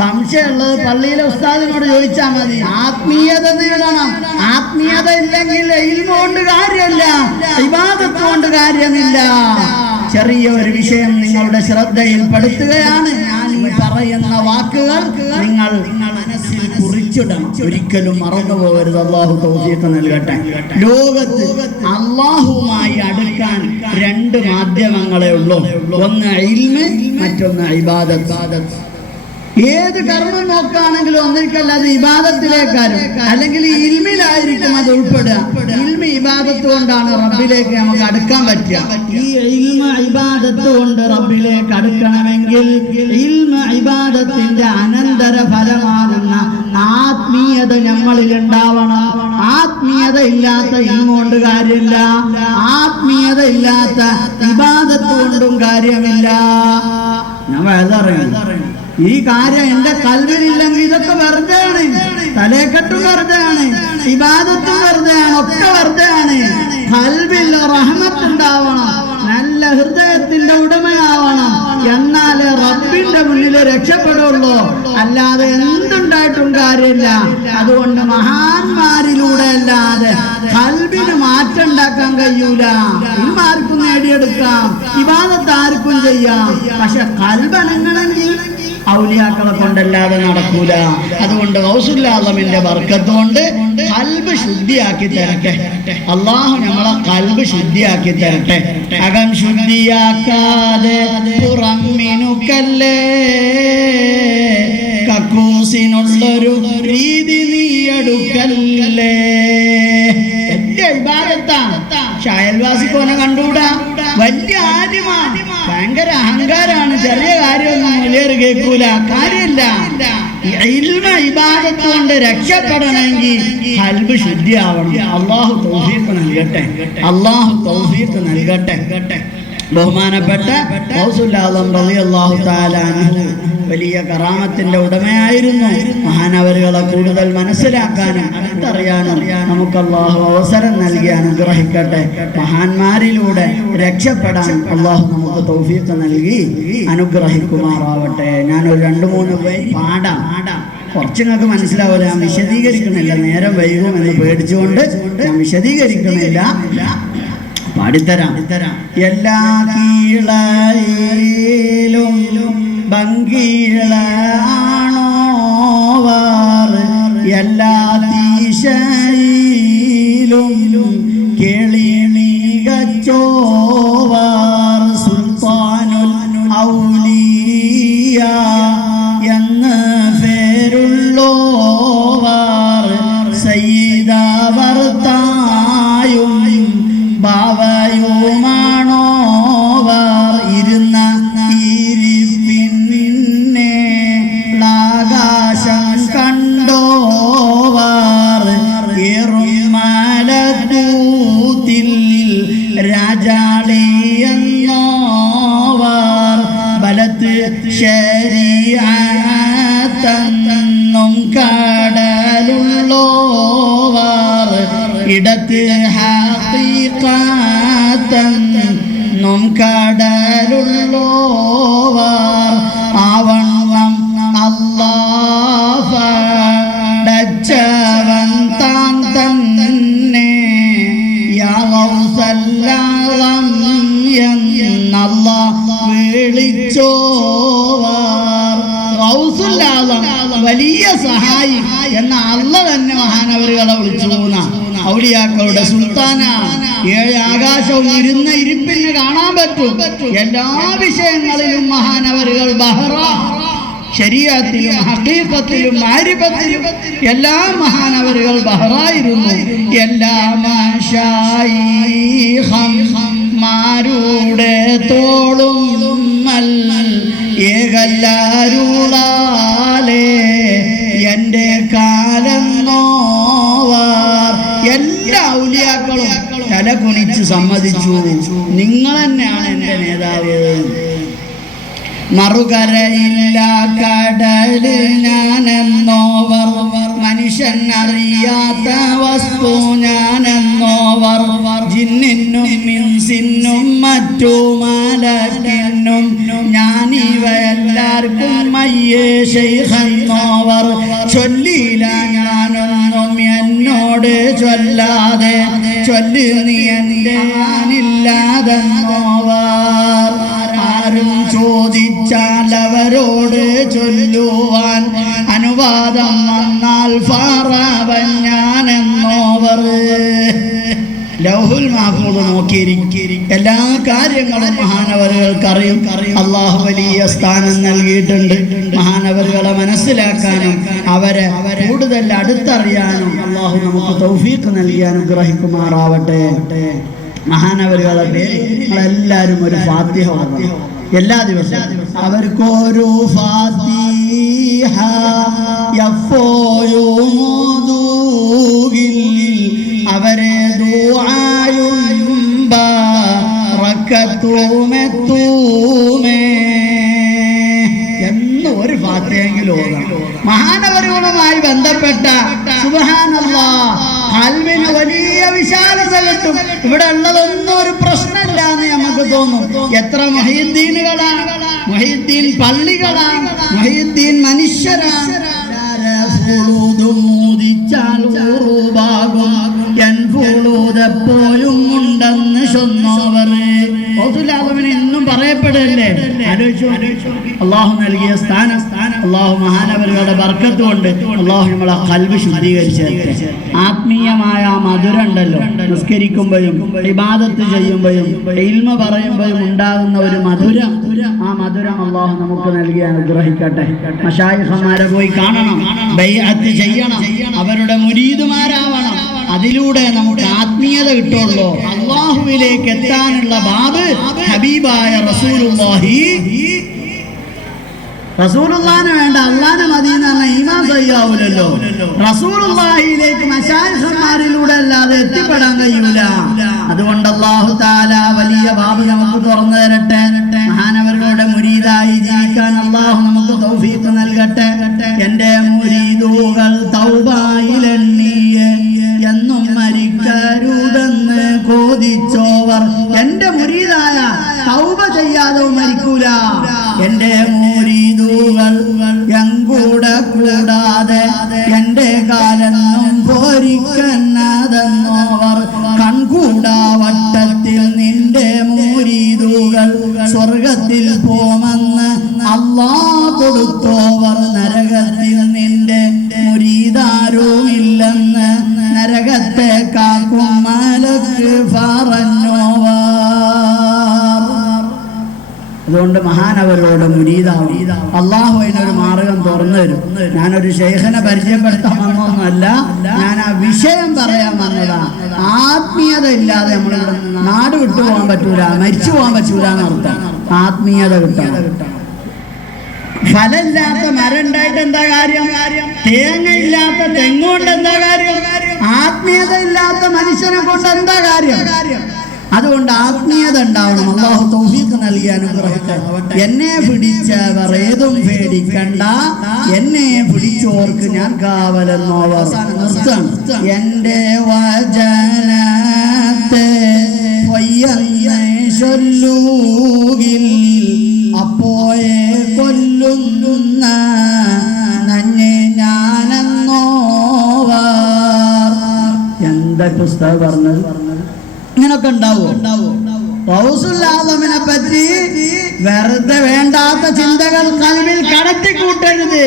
സംശയമുള്ളത് പള്ളിയിലെ ഉസ്താദിനോട് ചോദിച്ചാൽ മതി. ആത്മീയത നേടണം. ആത്മീയത ഇല്ലെങ്കിൽ ഇൽമ കൊണ്ട് കാര്യമില്ല, ഇബാദത്ത് കൊണ്ട് കാര്യമില്ല. ചെറിയ ഒരു വിഷയം നിങ്ങളുടെ ശ്രദ്ധയിൽപ്പെടുത്തുകയാണ്. ഞാൻ ഈ പറയുന്ന വാക്കുകൾ നിങ്ങൾ മനസ്സിൽ കുറിച്ചിടണം, ഒരിക്കലും മറന്നു പോകരുത്. അള്ളാഹു തൗഫീഖ് നൽകട്ടെ. ലോകത്ത് അള്ളാഹുമായി അടുക്കാൻ രണ്ട് മാധ്യമങ്ങളെ ഉള്ളൂ. ഒന്ന് ഇൽമ്, മറ്റൊന്ന് ഇബാദത്ത്. ഏത് കർമ്മം നോക്കുകയാണെങ്കിലും ഒന്നിരിക്കല്ല അത് ഇബാദത്തിലേക്കാരും അല്ലെങ്കിൽ ഇൽമിലായിരിക്കും അത് ഉൾപ്പെടുക. ഇൽമ ഇബാദത്ത് കൊണ്ടാണ് റബ്ബിലേക്ക് നമുക്ക് അടുക്കാൻ പറ്റുക. ഈ ഇൽമ ഇബാദത്ത് കൊണ്ട് റബ്ബിലേക്ക് അടുക്കണമെങ്കിൽ ഇൽമ ഇബാദത്തിന്റെ അനന്തര ഫലമാകുന്ന ആത്മീയത നമ്മളിൽ ഉണ്ടാവണം. ആത്മീയത ഇല്ലാത്ത ഇൽമ കൊണ്ട് കാര്യമില്ല, ആത്മീയത ഇല്ലാത്ത ഇബാദത്ത് കൊണ്ടും കാര്യമില്ല. ഞാൻ വേദറിയാം ഈ കാര്യം എന്റെ കൽവിലില്ലെങ്കിൽ ഇതൊക്കെ വെറുതെയാണ്. തലേക്കെട്ടും വെറുതെയാണ്, ഇബാദത്തും വെറുതെയാണ്, ഒക്കെ വെറുതെയാണ്. കൽവിൽ റഹ്മത്ത് ഉണ്ടാവണം, നല്ല ഹൃദയത്തിന്റെ ഉടമയാവണം. എന്നാലേ റബ്ബിന്റെ മുന്നിൽ രക്ഷപ്പെടുള്ളൂ. അല്ലാതെ എന്തുണ്ടായിട്ടും കാര്യമില്ല. അതുകൊണ്ട് മഹാന്മാരിലൂടെ അല്ലാതെ കൽബിന് മാറ്റം ഉണ്ടാക്കാൻ കഴിയൂല. ഇൽമ ആർക്കും നേടിയെടുക്കാം, ഇബാദത്ത് ആർക്കും ചെയ്യാം. പക്ഷെ കൽബനങ്ങണമെങ്കിൽ ഔലിയാക്കളെ കൊണ്ടല്ലാതെ നടക്കൂല. അതുകൊണ്ട് ഗൗസുൽ ആലമിന്റെ ബർക്കത്ത് കൊണ്ട് ഖൽബ് ശുദ്ധിയാക്കി തരട്ടെ. അല്ലാഹു നമ്മളെ ഖൽബ് ശുദ്ധിയാക്കി തരട്ടെ. അകം ശുദ്ധിയാക്കാതെ പുറം മിനുക്കല്ലേ, കക്കൂസിനുള്ളൊരു രീതി നീ എടുക്കല്ലേ. എന്റെ ഇബാദത്താണ്. അയൽവാസിക്കോനെ കണ്ടുകൂടാ, വലിയ ആദ്യമാണ്, ഭയങ്കര അഹങ്കാരാണ്. ചെറിയ കാര്യമൊന്നും മുലേറ് കേൾക്കൂല, കാര്യമില്ല. ഇൽമ ഇബാദത്ത് കൊണ്ട് രക്ഷപ്പെടണമെങ്കിൽ ഖൽബ് ശുദ്ധിയാവണം. അല്ലാഹു തൗഫീഖ് നൽകട്ടെ, അല്ലാഹു തൗഫീഖ് നൽകട്ടെ. ബഹുമാനപ്പെട്ട ഗൗസുൽ ആലം റളിയല്ലാഹു തആല അൻഹു വലിയ കറാമത്തിന്റെ ഉടമയായിരുന്നു. മഹാനവരുകളെ കൂടുതൽ മനസ്സിലാക്കാനും അടുത്തറിയാനും നമുക്ക് അല്ലാഹു അവസരം നൽകി അനുഗ്രഹിക്കട്ടെ. മഹാന്മാരിലൂടെ രക്ഷപ്പെടാൻ അല്ലാഹു നമുക്ക് തൗഫീഖ് നൽകി അനുഗ്രഹിക്കുമാറാവട്ടെ. ഞാനൊരു 2-3 പാടാം. കുറച്ച് നിങ്ങൾക്ക് മനസ്സിലാവില്ല, ഞാൻ വിശദീകരിക്കണില്ല, നേരം വൈകുമെന്ന് പേടിച്ചുകൊണ്ട് ഞാൻ വിശദീകരിക്കണില്ല. പാടിത്തരാം. എല്ലാ കീളയിലും ഭംഗിളാണോവാർ, എല്ലാ ദിശയിലും കേളി മികച്ചോവാർ. സുൽത്താനുൽ ഔലിയ എന്ന് പേരുള്ളോവാർ, സയ്യിദവർത്തായും ഭാവയുമാണോവാർ. ഇരുന്ന ഇരിപ്പിന്നെ ആകാശം കണ്ടോവാർ, ഏറും മലക്കൂത്തിൽ രാജാളിയെന്നോവാർ. ബലത്ത് ശരീഅത്തെന്നും കടലുള്ളോവാർ, ഇടത്ത് ഹഖീഖത്തെന്നും കടലുള്ളോവാർ. ആവണ്ണം അല്ലാഹ് പടച്ചവൻ താൻ തന്നെ, യാ ഗൗസൽ ആലം എന്നല്ലാഹ് വിളിച്ചോവാർ. ഗൗസുൽ ആലം വലിയ സഹായി എന്ന അല്ലാഹ് തന്നെ മഹാനവരുകളെ വിളിച്ചു. ഔലിയാക്കളുടെ സുൽത്താനാണ്. 7 ആകാശവും ഇരുന്ന ഇരിപ്പിന് കാണാൻ പറ്റും. എല്ലാ വിഷയങ്ങളിലും മഹാനവരുകൾ ബഹ്റാ. ശരീഅത്തിലും ഹഖീഖത്തിലും മാരിഫത്തിലും എല്ലാ മഹാനവരുകൾ ബഹ്റായിരുന്നു. എല്ലാ മശായിഖന്മാരുടെ തോളും ഏകല്ലാരുളാലേ എൻ്റെ കാലം നോവാർ. എല്ലാ ഔലിയാക്കളും തല കുനിച്ചു സമ്മതിച്ചു, നിങ്ങൾ തന്നെയാണ് എൻ്റെ നേതാവ്. മറുകരയില്ല കടലിൽ ഞാനെന്നോവർ, മനുഷ്യൻ അറിയാത്ത വസ്തു ഞാനെന്നോവർ, ജിന്നിനും ഇൻസിനും മറ്റു മലക്കിനും ഞാനിവയെല്ലാവർക്കും മയ്യേ ശൈഖെന്നോവർ. ചൊല്ലിയില്ല ഞാനൊന്നും എന്നോട് ചൊല്ലാതെ, ചൊല്ലി നീ എൻ്റെ ഞാനില്ലാതെന്നോവർ. ആരും ചോദിച്ചാൽ അവരോട് ചൊല്ലുവാൻ അനുവാദം വന്നാൽ ഫാറവൻ ഞാനെന്നോവർ. ലൗഹുൽ മഹ്ഫൂദ് നോക്കിയിരിക്കും എല്ലാ കാര്യങ്ങളും മഹാനവറുകൾക്കറിയും. അള്ളാഹു വലിയ സ്ഥാനം നൽകിയിട്ടുണ്ട്. മഹാനവറുകളെ മനസ്സിലാക്കാനും അവരെ കൂടുതൽ അടുത്തറിയാനും അള്ളാഹു നമുക്ക് തൗഫീഖ് നൽകി അനുഗ്രഹിക്കുമാറാവട്ടെ. മഹാനവറുകളെ പേര് നമ്മളെല്ലാവരും ഒരു ഫാത്തിഹ ഓതണം എല്ലാ ദിവസവും. അവർക്കൊരു ഫാത്തിഹ എപ്പോഴും ഓതുകിൽ അവരെ ദുആയും ബറക്കത്തുമെത്തുമേ എന്ന് ഒരു ഫാത്തിഹയെങ്കിലും ഓതണം. മഹാനവറുകളുമായി ബന്ധപ്പെട്ട സുബ്ഹാനല്ലാഹ് ഖൽബിന് വലിയ വിശാലത കിട്ടും. ഇവിടെ ഉള്ളതൊന്നും ഒരു പ്രശ്നമില്ല എന്ന് നമുക്ക് തോന്നും. എത്ര മുഹീദ്ദീനുകളാണ്, മുഹീദ്ദീൻ പള്ളികളാണ്, മുഹീദ്ദീൻ മനുഷ്യരാണ്. എപ്പോഴും ഉണ്ടെന്ന് ചൊന്നവർ ഇന്നും പറയപ്പെടല്ലേ. അള്ളാഹു നൽകിയ സ്ഥാനം അള്ളാഹു മഹാനവറുകളുടെ ബർക്കത്ത് കൊണ്ട് അള്ളാഹു നമ്മളെ ഖൽബ് ശുദ്ധീകരിച്ചേട്ടെ. ആത്മീയമായ മധുരം ഉണ്ടല്ലോ, നിസ്കരിക്കുമ്പോഴും ഇബാദത്ത് ചെയ്യുമ്പോഴും ഇൽമ പറയുമ്പോഴും ഉണ്ടാകുന്ന ഒരു മധുരം, ആ മധുരം അള്ളാഹു നമുക്ക് നൽകി അനുഗ്രഹിക്കട്ടെ. മശായിഖമാരെ പോയി കാണണം, ബൈഅത്ത് ചെയ്യണം, അവരുടെ മുരീദുമാരാവണം. അതിലൂടെ നമുക്ക് ആത്മീയത കിട്ടുള്ളൂ. അള്ളാഹുവിലേക്ക് എത്താനുള്ള ബാബ് ഹബീബായ റസൂലുള്ളാഹിനെ വേണ്ട, അള്ളാഹിനെ മതി എന്ന് പറഞ്ഞാൽ ഈമാൻ സഹിയാവൂലല്ലോ. റസൂലുള്ളാഹിയിലേക്ക് മശായിഖന്മാരിലൂടെ അല്ലാതെ എത്തിപ്പെടാൻ കഴിയൂല. അതുകൊണ്ട് അല്ലാഹു തആല വലിയ ബാബ് നമുക്ക് തുറന്നു തരട്ടെ. മഹാനവറുകളുടെ മുരീദായി ജീവിക്കാൻ അല്ലാഹു നമുക്ക് തൗഫീഖ് നൽകട്ടെ. എൻ്റെ മുരീദുകൾ തൗബയിലെണ്ണിയെ എന്നും മരിക്കരുതെന്ന് കോതിച്ചോവർ. എൻ്റെ മുരീദായ തൗബ ചെയ്യാതെ മരിക്കൂല. എൻ്റെ മുരീദുകൾ എങ്കൂടെ കൂടാതെ എൻ്റെ കാലെന്നും പോരിക്കുന്നതെന്നോവർ. കൺകൂടാ വട്ടത്തിൽ നിന്റെ മുരീദുകൾ സ്വർഗത്തിൽ പോമെന്ന് അല്ലാഹ് കൊടുത്തോവർ. നരകത്തിൽ നിന്റെ മുരീദാരുമില്ലെന്ന് നരകത്തെ കാക്കും മലക്ക് പറഞ്ഞോവർ. അതുകൊണ്ട് മഹാനവരോട് മുരീദാവും. അള്ളാഹു അതിനൊരു മാർഗം തുറന്നു തരും. ഞാനൊരു ശൈഖിനെ പരിചയപ്പെടുത്താൻ വന്നൊന്നുമല്ല, ഞാൻ ആ വിഷയം പറയാൻ വന്നതാ. ആത്മീയത ഇല്ലാതെ നമ്മളിവിടെ നാട് വിട്ടുപോകാൻ പറ്റൂല, മരിച്ചു പോകാൻ പറ്റൂല എന്നർത്ഥം. ആത്മീയത കിട്ടണം. ഫലമില്ലാത്ത മരം ഉണ്ടായിട്ട് എന്താ കാര്യം? തേങ്ങ ഇല്ലാത്ത തെങ്ങുകൊണ്ട് എന്താ കാര്യം? ആത്മീയത ഇല്ലാത്ത മനുഷ്യനെ കൊണ്ട് എന്താ കാര്യം? അതുകൊണ്ട് ആത്മീയത ഉണ്ടാവണം. അല്ലാഹു തൗഫീഖ് നൽകി അനുഗ്രഹിക്കട്ടെ. എന്നെ പിടിച്ചവർ ഏതും പേടിക്കണ്ട, എന്നെ പിടിച്ചോർക്ക് ഞാൻ കാവലെന്നോവർ. എൻ്റെ വചനത്തെ ചൊല്ലുകിൽ അപ്പോയെ കൊല്ലുന്ന നന്നെ ഞാനെന്നോവർ. എന്താ പുസ്തകം പറഞ്ഞത്? ഇങ്ങനൊക്കെ ഉണ്ടാവോ? ഗൗസുൽ ആദമിനെ പറ്റി വെറുതെ വേണ്ടാത്ത ചിന്തകൾ ഖൽബിൽ കടത്തിക്കൂട്ടരുത്.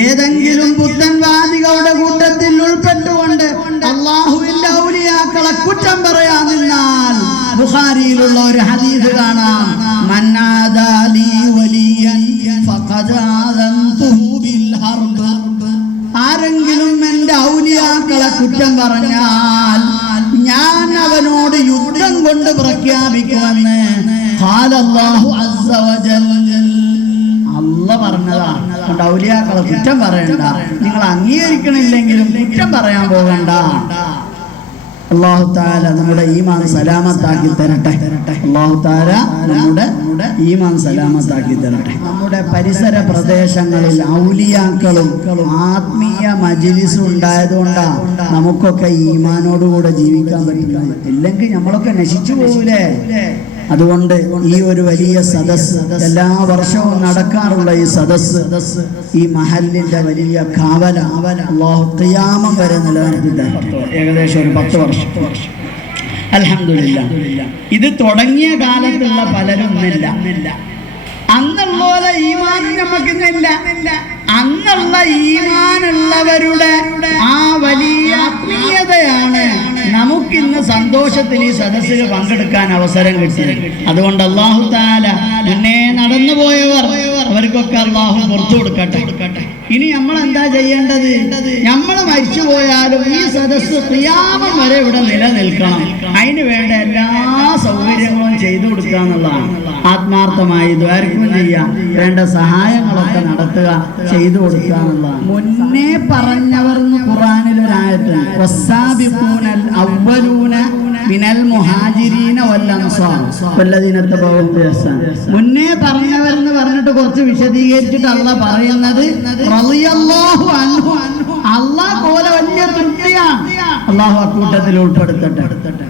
ഏതെങ്കിലും പുത്തൻവാദികളുടെ കൂട്ടത്തിൽ ഉൾപ്പെട്ടുകൊണ്ട് അള്ളാഹുവിന്റെ ഔലിയാക്കളെ കുറ്റം പറയാൻ നിന്നാൽ ബുഖാരിയിലുള്ള ഒരു ഹദീസ് കാണാം. മൻ ആദാലി വലിയൻ ഫഖദ് ആദൻതുഹു ബിൽ ഹർബ്. ആരെങ്കിലും എൻ്റെ ഔലിയാക്കളെ കുറ്റം പറഞ്ഞാൽ ഞാൻ അവനോട് യുദ്ധം കൊണ്ട് പ്രഖ്യാപിക്കുമെന്ന് ഖാലല്ലാഹു അസ്സ വജൽ. അല്ലാഹ് പറഞ്ഞതാണ്. ഔലിയാക്കളെ കുറ്റം പറയണ്ട, നിങ്ങൾ അംഗീകരിക്കണില്ലെങ്കിലും കുറ്റം പറയാൻ പോകണ്ട. അല്ലാഹു തആല നമ്മുടെ ഈമാൻ സലാമത്താക്കി തരട്ടെ. അല്ലാഹു തആല നമ്മുടെ ഈമാൻ സലാമത്താക്കി തരട്ടെ. നമ്മുടെ പരിസര പ്രദേശങ്ങളിൽ ഔലിയാക്കളും ആത്മീയ മജ്‌ലിസും ഉണ്ടായതുകൊണ്ടാണ് നമുക്കൊക്കെ ഈമാനോടുകൂടെ ജീവിക്കാൻ പറ്റുന്നത്. ഇല്ലെങ്കിൽ നമ്മളൊക്കെ നശിച്ചു പോകൂലേ? അതുകൊണ്ട് ഈ ഒരു വലിയ സദസ്സ്, എല്ലാ വർഷവും നടക്കാറുള്ള ഈ സദസ്സ്, ഈ മഹല്ലിന്റെ വലിയ കാവല അല്ലാഹു ഖിയാമം വരെ നിലനിർത്തി തരട്ടെ. ഏകദേശം ഒരു 10 വർഷം. അൽഹംദുലില്ലാഹ്. ഇത് തുടങ്ങിയ കാലത്തുള്ള പലരും ഇന്നില്ല. അന്നുള്ള പോലെ ഈമാനും നമുക്കിന്നില്ല. അന്നുള്ള ഈമാനുള്ളവരുടെ ആ വലിയ ആത്മീയതയാണ് നമുക്കിന്ന് സന്തോഷത്തിൽ ഈ സദസ്സിൽ പങ്കെടുക്കാൻ അവസരം കിട്ടിയത്. അതുകൊണ്ട് അല്ലാഹു തആല മുന്നേ നടന്നു പോയവർ അവർക്കൊക്കെ അല്ലാഹു പുറത്തു കൊടുക്കട്ടെ. ഇനി നമ്മൾ എന്താ ചെയ്യേണ്ടത്? നമ്മൾ മരിച്ചു പോയാലും ഈ സദസ്സ് ഖിയാമം വരെ ഇവിടെ നിലനിൽക്കണം. അതിന് വേണ്ട എല്ലാ സൗകര്യങ്ങളും ചെയ്തു കൊടുക്കുക എന്നുള്ളതാണ്. ആത്മാർത്ഥമായി ദ്വാരക്കും ചെയ്യാം, വേണ്ട സഹായങ്ങളൊക്കെ നടത്തുക, ചെയ്തു കൊടുക്കുക എന്നുള്ളതാണ്. മുന്നേ പറഞ്ഞവർ ഖുർആനിലൊരായത്ത് വസ്സാബിഖൂനൽ അവ്വലൂന മിനൽ മുഹാജിരീന വൽ അൻസാർ വല്ലദീന തബഉഹും ബിഇഹ്സാൻ. മുന്നേ പറഞ്ഞവരെന്ന് പറഞ്ഞിട്ട് കുറച്ച് വിശദീകരിച്ചിട്ട് അല്ലാഹ് പറയുന്നത് റളിയല്ലാഹു അൻഹു, അല്ലാഹ് പോലെ വലിയ തൃപ്തിയാണ്. അല്ലാഹു അക്കൂട്ടത്തിൽ ഉൾപ്പെടുത്തട്ടെ.